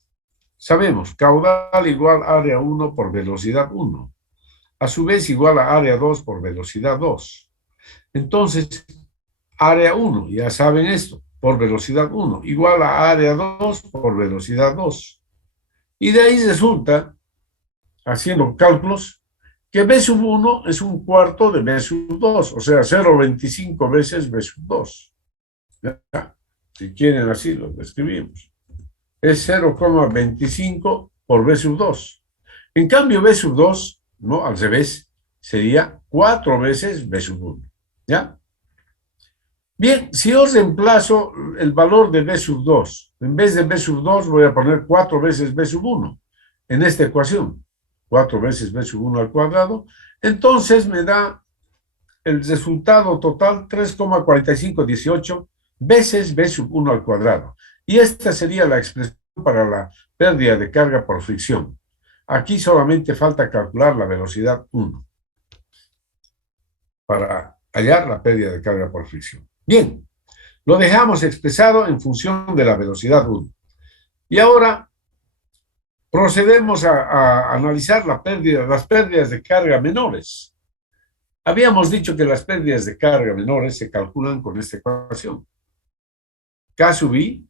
sabemos caudal igual a área 1 por velocidad 1. A su vez igual a área 2 por velocidad 2. Entonces, área 1, ya saben esto, por velocidad 1, igual a área 2 por velocidad 2. Y de ahí resulta, haciendo cálculos, que B sub 1 es un cuarto de B sub 2, o sea, 0,25 veces B sub 2. ¿Ya? Si quieren así lo describimos. Es 0,25 por B sub 2. En cambio, B sub 2, no, al revés, sería 4 veces B sub 1. ¿Ya? Bien, si yo reemplazo el valor de B sub 2, en vez de B sub 2 voy a poner 4 veces B sub 1 en esta ecuación. 4 veces B sub 1 al cuadrado. Entonces me da el resultado total 3,4518 veces B sub 1 al cuadrado. Y esta sería la expresión para la pérdida de carga por fricción. Aquí solamente falta calcular la velocidad 1 para hallar la pérdida de carga por fricción. Bien, lo dejamos expresado en función de la velocidad 1. Y ahora procedemos a analizar las pérdidas de carga menores. Habíamos dicho que las pérdidas de carga menores se calculan con esta ecuación. K sub I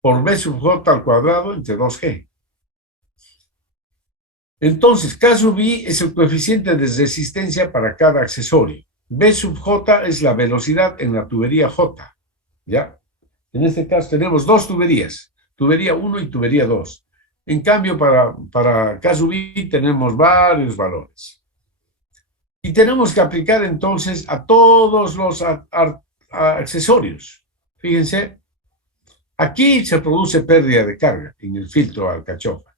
por B sub J al cuadrado entre 2G. Entonces, K sub I es el coeficiente de resistencia para cada accesorio. B sub J es la velocidad en la tubería J. ¿Ya? En este caso tenemos dos tuberías, tubería 1 y tubería 2. En cambio, para K sub I tenemos varios valores. Y tenemos que aplicar entonces a todos los accesorios. Fíjense, aquí se produce pérdida de carga en el filtro alcachofa.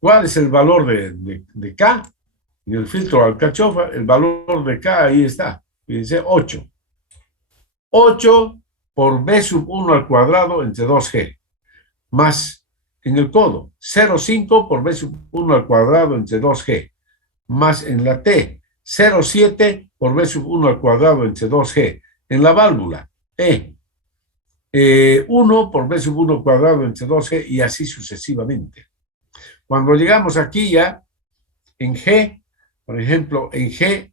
¿Cuál es el valor de K? En el filtro alcachofa, el valor de K ahí está. Fíjense, 8. 8 por B sub 1 al cuadrado entre 2G. Más en el codo, 0,5 por B sub 1 al cuadrado entre 2G. Más en la T, 0,7 por B sub 1 al cuadrado entre 2G. En la válvula, 1 por B sub 1 al cuadrado entre 2G y así sucesivamente. Cuando llegamos aquí ya, en G, por ejemplo, en G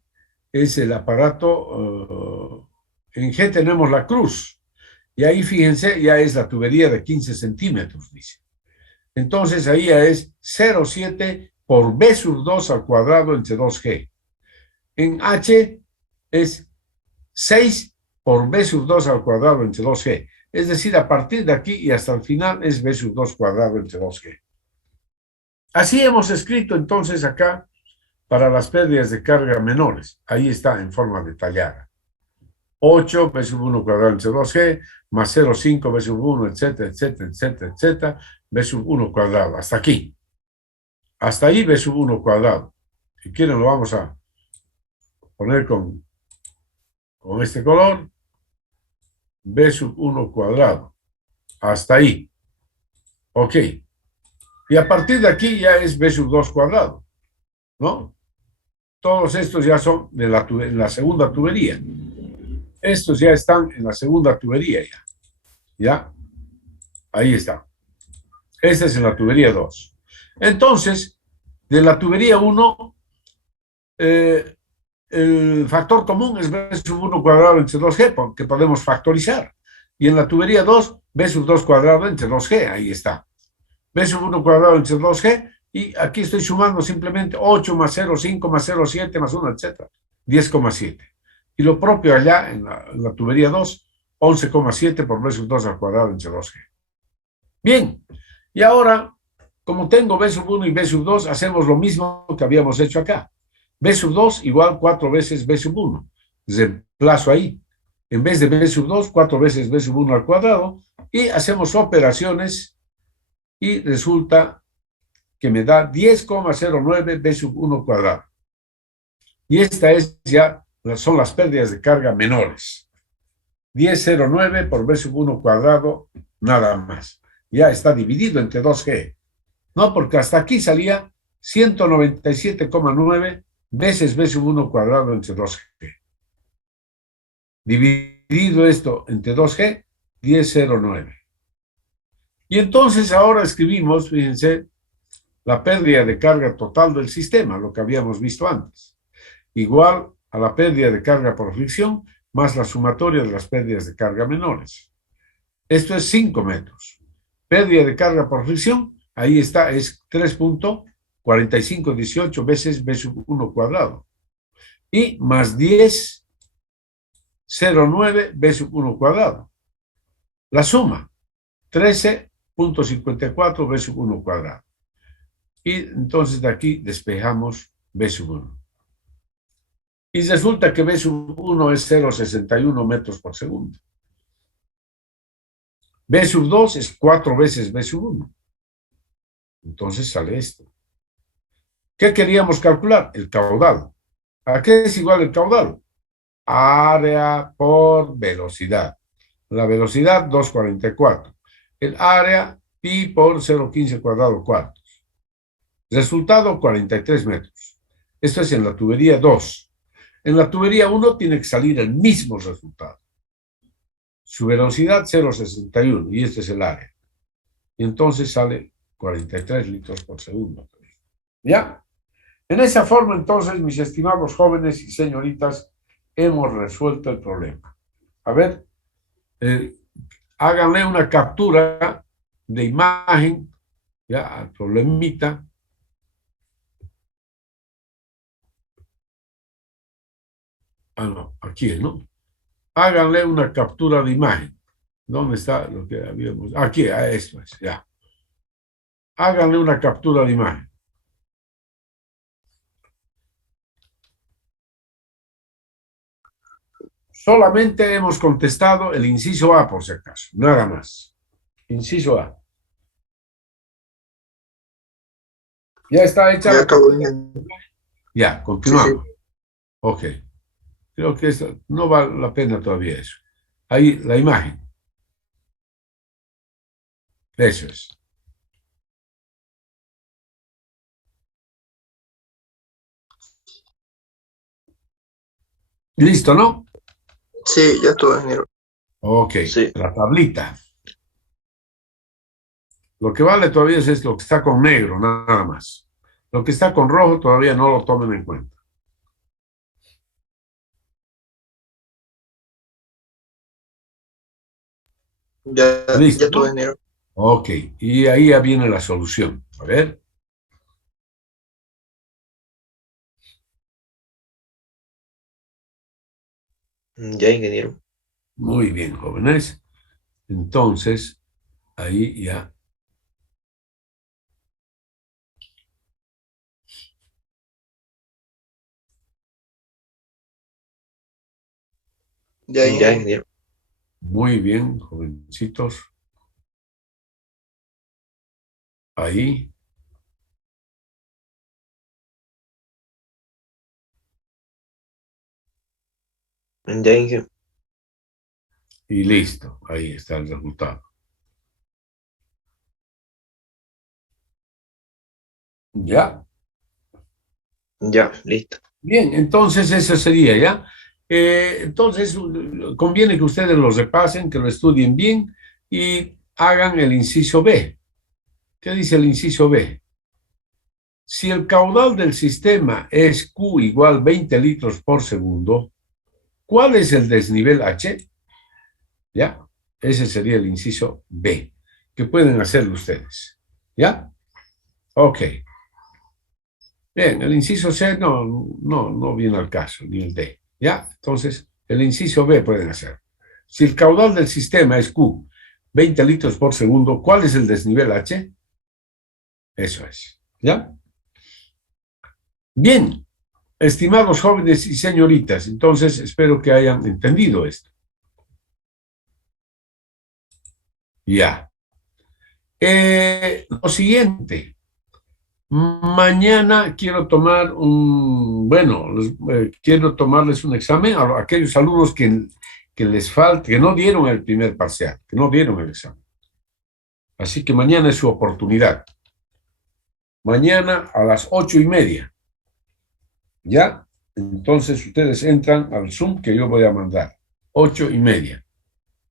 es el aparato, en G tenemos la cruz, y ahí fíjense, ya es la tubería de 15 centímetros, dice. Entonces ahí ya es 0,7 por B sub 2 al cuadrado entre 2G. En H es 6 por B sub 2 al cuadrado entre 2G. Es decir, a partir de aquí y hasta el final es B sub 2 cuadrado entre 2G. Así hemos escrito entonces acá para las pérdidas de carga menores. Ahí está en forma detallada. 8 B sub 1 cuadrado entre 2G, más 0,5 B sub 1, etcétera, etcétera, etcétera, etcétera, B sub 1 cuadrado. Hasta aquí. Hasta ahí B sub 1 cuadrado. Si quieren lo vamos a poner con este color. B sub 1 cuadrado. Hasta ahí. Ok. Y a partir de aquí ya es B sub 2 cuadrado, ¿no? Todos estos ya son de en la segunda tubería. Estos ya están en la segunda tubería ya. ¿Ya? Ahí está. Esta es en la tubería 2. Entonces, de la tubería 1, el factor común es B sub 1 cuadrado entre 2G, porque podemos factorizar. Y en la tubería 2, B sub 2 cuadrado entre 2G, ahí está. B sub 1 cuadrado entre 2G, y aquí estoy sumando simplemente 8 más 0, 5 más 0, 7 más 1, etc. 10,7. Y lo propio allá en la tubería 2, 11,7 por B sub 2 al cuadrado entre 2G. Bien, y ahora, como tengo B sub 1 y B sub 2, hacemos lo mismo que habíamos hecho acá. B sub 2 igual 4 veces B sub 1. Reemplazo ahí. En vez de B sub 2, 4 veces B sub 1 al cuadrado, y hacemos operaciones, y resulta que me da 10,09 B sub 1 cuadrado. Y esta es ya, son las pérdidas de carga menores. 10,09 por B sub 1 cuadrado, nada más. Ya está dividido entre 2G. No, porque hasta aquí salía 197,9 veces B sub 1 cuadrado entre 2G. Dividido esto entre 2G, 10,09. Y entonces ahora escribimos, fíjense, la pérdida de carga total del sistema, lo que habíamos visto antes, igual a la pérdida de carga por fricción más la sumatoria de las pérdidas de carga menores. Esto es 5 metros. Pérdida de carga por fricción, ahí está, es 3,4518 veces B sub 1 cuadrado. Y más 10,09 B sub 1 cuadrado. La suma, 13,54 B sub 1 cuadrado. Y entonces de aquí despejamos B sub 1. Y resulta que B sub 1 es 0,61 metros por segundo. B sub 2 es 4 veces B sub 1. Entonces sale esto. ¿Qué queríamos calcular? El caudal. ¿A qué es igual el caudal? Área por velocidad. La velocidad 2,44. El área pi por 0,15 cuadrado cuartos. Resultado 43 metros. Esto es en la tubería 2. En la tubería 1 tiene que salir el mismo resultado. Su velocidad 0,61 y este es el área. Y entonces sale 43 litros por segundo. ¿Ya? En esa forma, entonces, mis estimados jóvenes y señoritas, hemos resuelto el problema. A ver, háganle una captura de imagen, ya, al problemita. Ah, no, aquí, ¿no? Háganle una captura de imagen. ¿Dónde está lo que habíamos? Aquí, a esto es, ya. Háganle una captura de imagen. Solamente hemos contestado el inciso A, por si acaso, nada más. Inciso A. ¿Ya está hecha Ya la acabó. captura? Ya, Sí, sí. continuamos. Ok. Creo que eso, no vale la pena todavía eso. Ahí, la imagen. Eso es. ¿Listo, no? Sí, ya estuvo, ingeniero. Ok. Sí. La tablita. Lo que vale todavía es lo que está con negro, nada más. Lo que está con rojo todavía no lo tomen en cuenta. Ya, ¿Listo, ya estuvo, no? ingeniero. Ok. Y ahí ya viene la solución. A ver. Ya, ingeniero. Muy bien, jóvenes. Entonces, ahí ya. Ya, Ya, ingeniero. ingeniero. Muy bien, jovencitos. Ahí. Ya, ingeniero. Y listo, ahí está el resultado. ¿Ya? Ya, listo. Bien, entonces eso sería, ¿ya? Entonces, conviene que ustedes lo repasen, que lo estudien bien y hagan el inciso B. ¿Qué dice el inciso B? Si el caudal del sistema es Q igual 20 litros por segundo, ¿cuál es el desnivel H? ¿Ya? Ese sería el inciso B, que pueden hacerlo ustedes. ¿Ya? Ok. Bien, el inciso C no viene al caso, ni el D. ¿Ya? Entonces, el inciso B pueden hacer. Si el caudal del sistema es Q, 20 litros por segundo, ¿cuál es el desnivel H? Eso es. ¿Ya? Bien, estimados jóvenes y señoritas, entonces espero que hayan entendido esto. Ya. Lo siguiente. Mañana quiero tomar quiero tomarles un examen a aquellos alumnos que les falta, que no dieron el primer parcial, que no dieron el examen. Así que mañana es su oportunidad. Mañana a las 8:30. ¿Ya? Entonces ustedes entran al Zoom que yo voy a mandar. 8:30.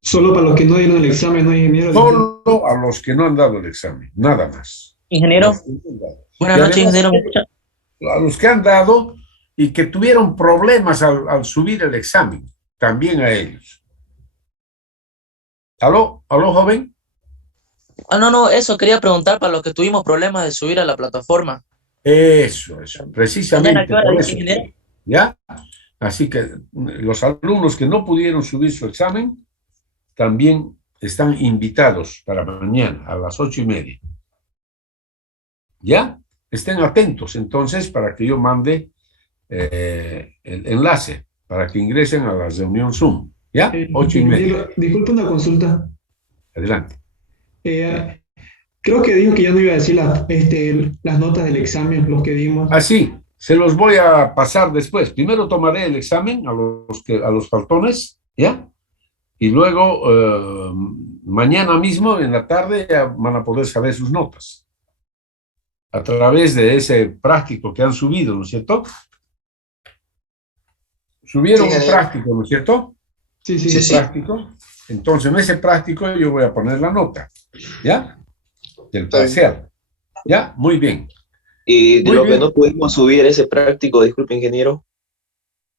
Solo para los que no dieron el examen, ¿no, ingeniero? Solo a los que no han dado el examen, nada más. Ingeniero, buenas noches, ingeniero. ¿Me escucha? A los que han dado y que tuvieron problemas al subir el examen, también a ellos. ¿Aló? ¿Aló, joven? No, eso quería preguntar para los que tuvimos problemas de subir a la plataforma. Eso, precisamente. ¿Mañana qué hora por dice, eso, ingeniero? ¿ya? Así que los alumnos que no pudieron subir su examen también están invitados para mañana a las 8:30. ¿Ya? Estén atentos entonces para que yo mande el enlace para que ingresen a la reunión Zoom. ¿Ya? 8:30. Disculpe una consulta. Adelante. Creo que dijo que ya no iba a decir las notas del examen, los que dimos. Así, se los voy a pasar después. Primero tomaré el examen a los faltones, ¿ya? Y luego, mañana mismo, en la tarde, ya van a poder saber sus notas. A través de ese práctico que han subido, ¿no es cierto? Subieron Sí, un práctico, ¿no es cierto? Sí. Sí. Práctico. Entonces, en ese práctico yo voy a poner la nota, ¿ya? Del Está bien. parcial. ¿Ya? Muy bien. Y de Muy lo que bien. no pudimos subir ese práctico, disculpe, ingeniero.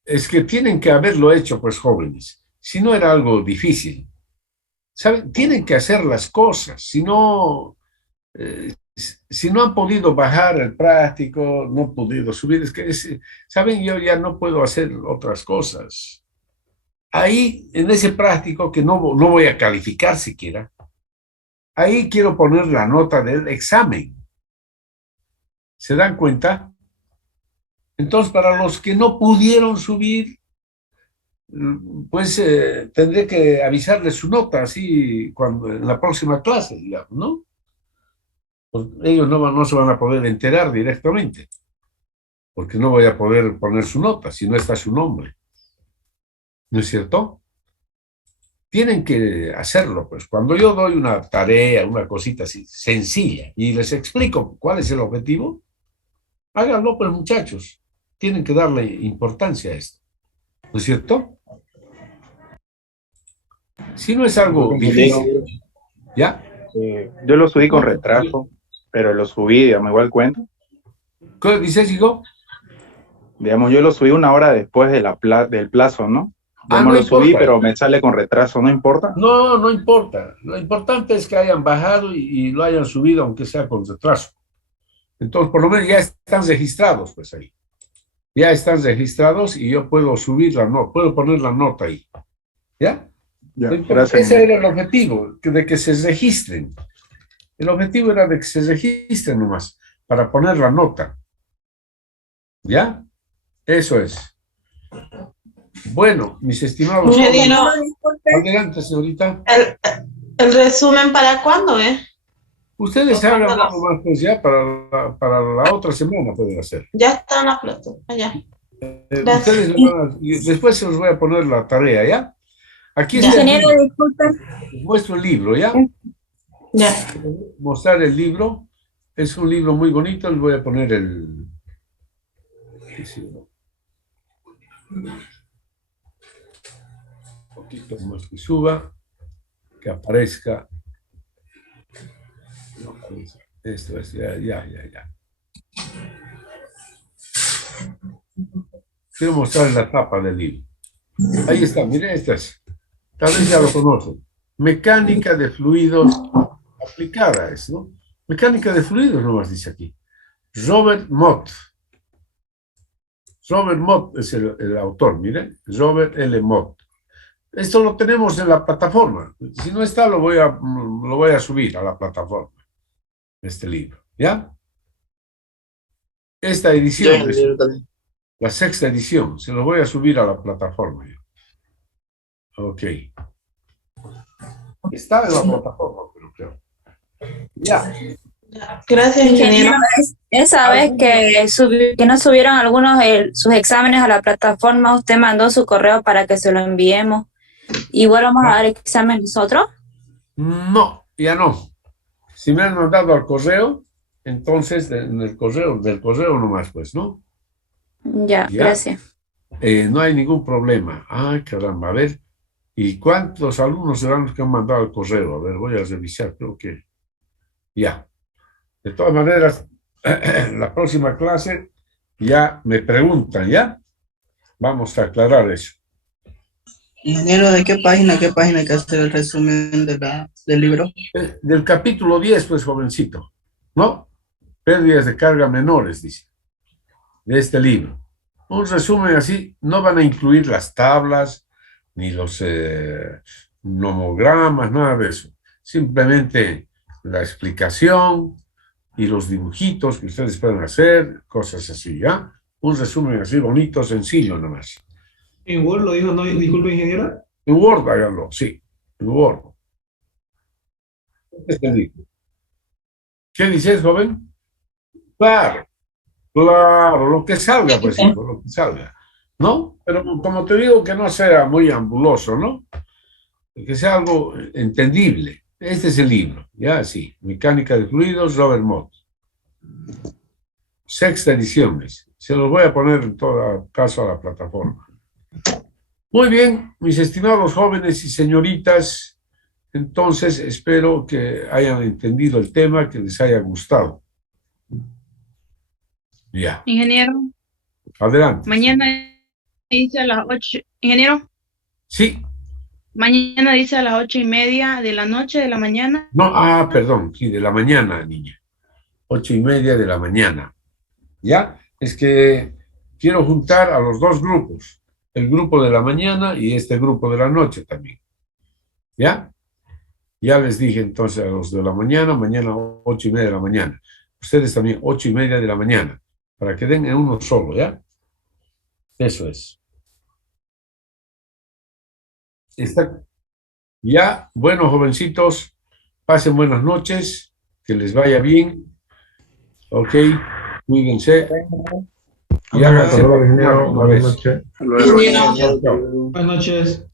Es que tienen que haberlo hecho, pues, jóvenes. Si no era algo difícil. ¿Saben? Tienen que hacer las cosas. Si no han podido bajar el práctico, no han podido subir, ¿saben? Yo ya no puedo hacer otras cosas. Ahí, en ese práctico, que no voy a calificar siquiera, ahí quiero poner la nota del examen. ¿Se dan cuenta? Entonces, para los que no pudieron subir, pues tendré que avisarles su nota, así, en la próxima clase, digamos, ¿no? Pues ellos no se van a poder enterar directamente, porque no voy a poder poner su nota si no está su nombre. ¿No es cierto? Tienen que hacerlo, pues. Cuando yo doy una tarea, una cosita así, sencilla, y les explico cuál es el objetivo, háganlo, pues, muchachos. Tienen que darle importancia a esto. ¿No es cierto? Si no es algo difícil, ¿ya? Yo lo subí con retraso, pero lo subí, digamos, igual cuenta. ¿Qué dices, hijo? Digamos, yo lo subí una hora después del plazo, ¿no? Yo no lo subí, importa. pero me sale con retraso, ¿no importa? No importa. Lo importante es que hayan bajado y lo hayan subido, aunque sea con retraso. Entonces, por lo menos ya están registrados, pues ahí. Ya están registrados y yo puedo subir puedo poner la nota ahí. ¿Ya? Ya, gracias. Ese era el objetivo, de que se registren. El objetivo era de que se registren nomás, para poner la nota. ¿Ya? Eso es. Bueno, mis estimados. Ingeniero, Adelante, señorita. ¿el resumen para cuándo, Ustedes hagan algo más, pues ya para la otra semana pueden hacer. Ya está en la plataforma, ya. Ustedes y después se los voy a poner la tarea, ¿ya? Aquí Ya. está el Ingeniero, libro. disculpe. Les muestro el libro, ¿ya? Ya. Mostrar el libro. Es un libro muy bonito. Les voy a poner el... Un poquito más que suba, que aparezca. No aparece. Esto es, ya. Quiero mostrar la tapa del libro. Ahí está, mire, esta es. Tal vez ya lo conocen. Mecánica de fluidos aplicada es, ¿no? Mecánica de fluidos nomás dice aquí. Robert Mott. Robert Mott es el autor, miren. Robert L. Mott. Esto lo tenemos en la plataforma. Si no está, lo voy a subir a la plataforma. Este libro, ¿ya? Esta Ya, edición es ingeniero, también. la 6ª edición. Se lo voy a subir a la plataforma. Ok. Está en la plataforma, pero creo. Ya. Gracias, ingeniero. Ingeniero, esa vez que no subieron algunos sus exámenes a la plataforma, usted mandó su correo para que se lo enviemos. Igual vamos a dar examen nosotros. No, ya no. Si me han mandado al correo, entonces en el correo, del correo nomás, pues, ¿no? Ya, Ya. gracias. No hay ningún problema. Ay, caramba, a ver. ¿Y cuántos alumnos serán los que han mandado al correo? A ver, voy a revisar, creo que ya. De todas maneras, la próxima clase ya me preguntan, ¿ya? Vamos a aclarar eso. Ingeniero, ¿de qué página hay que hacer el resumen del libro? Del capítulo 10, pues, jovencito, ¿no? Pérdidas de carga menores, dice, de este libro. Un resumen así, no van a incluir las tablas, ni los nomogramas, nada de eso. Simplemente la explicación y los dibujitos que ustedes pueden hacer, cosas así, ¿ya? Un resumen así bonito, sencillo nomás. En Word lo dijo, no, disculpe, ingeniero. En Word, háganlo, sí, en Word. Este es el libro. ¿Qué dices, joven? Claro, lo que salga, pues, hijo, lo que salga, ¿no? Pero como te digo, que no sea muy ambuloso, ¿no? Que sea algo entendible. Este es el libro, ya, sí. Mecánica de fluidos, Robert Mott. 6ª edición, dice. Se los voy a poner en todo caso a la plataforma. Muy bien, mis estimados jóvenes y señoritas, entonces espero que hayan entendido el tema, que les haya gustado. Ya, Ingeniero, adelante. mañana dice a las 8, ingeniero, Sí, mañana dice a las 8:30 de la noche, de la mañana. no, perdón, sí, de la mañana, niña. 8:30 de la mañana. ¿Ya? Es que quiero juntar a los dos grupos, el grupo de la mañana y este grupo de la noche también. ¿Ya? Ya les dije entonces a los de la mañana, 8:30 de la mañana. Ustedes también 8:30 de la mañana, para que den en uno solo, ¿ya? Eso es. Está. Ya, bueno, jovencitos, pasen buenas noches, que les vaya bien. Ok, cuídense. Y háganse vacunar una vez. Hasta luego, Ingeniero. ingeniero. Buenas noches.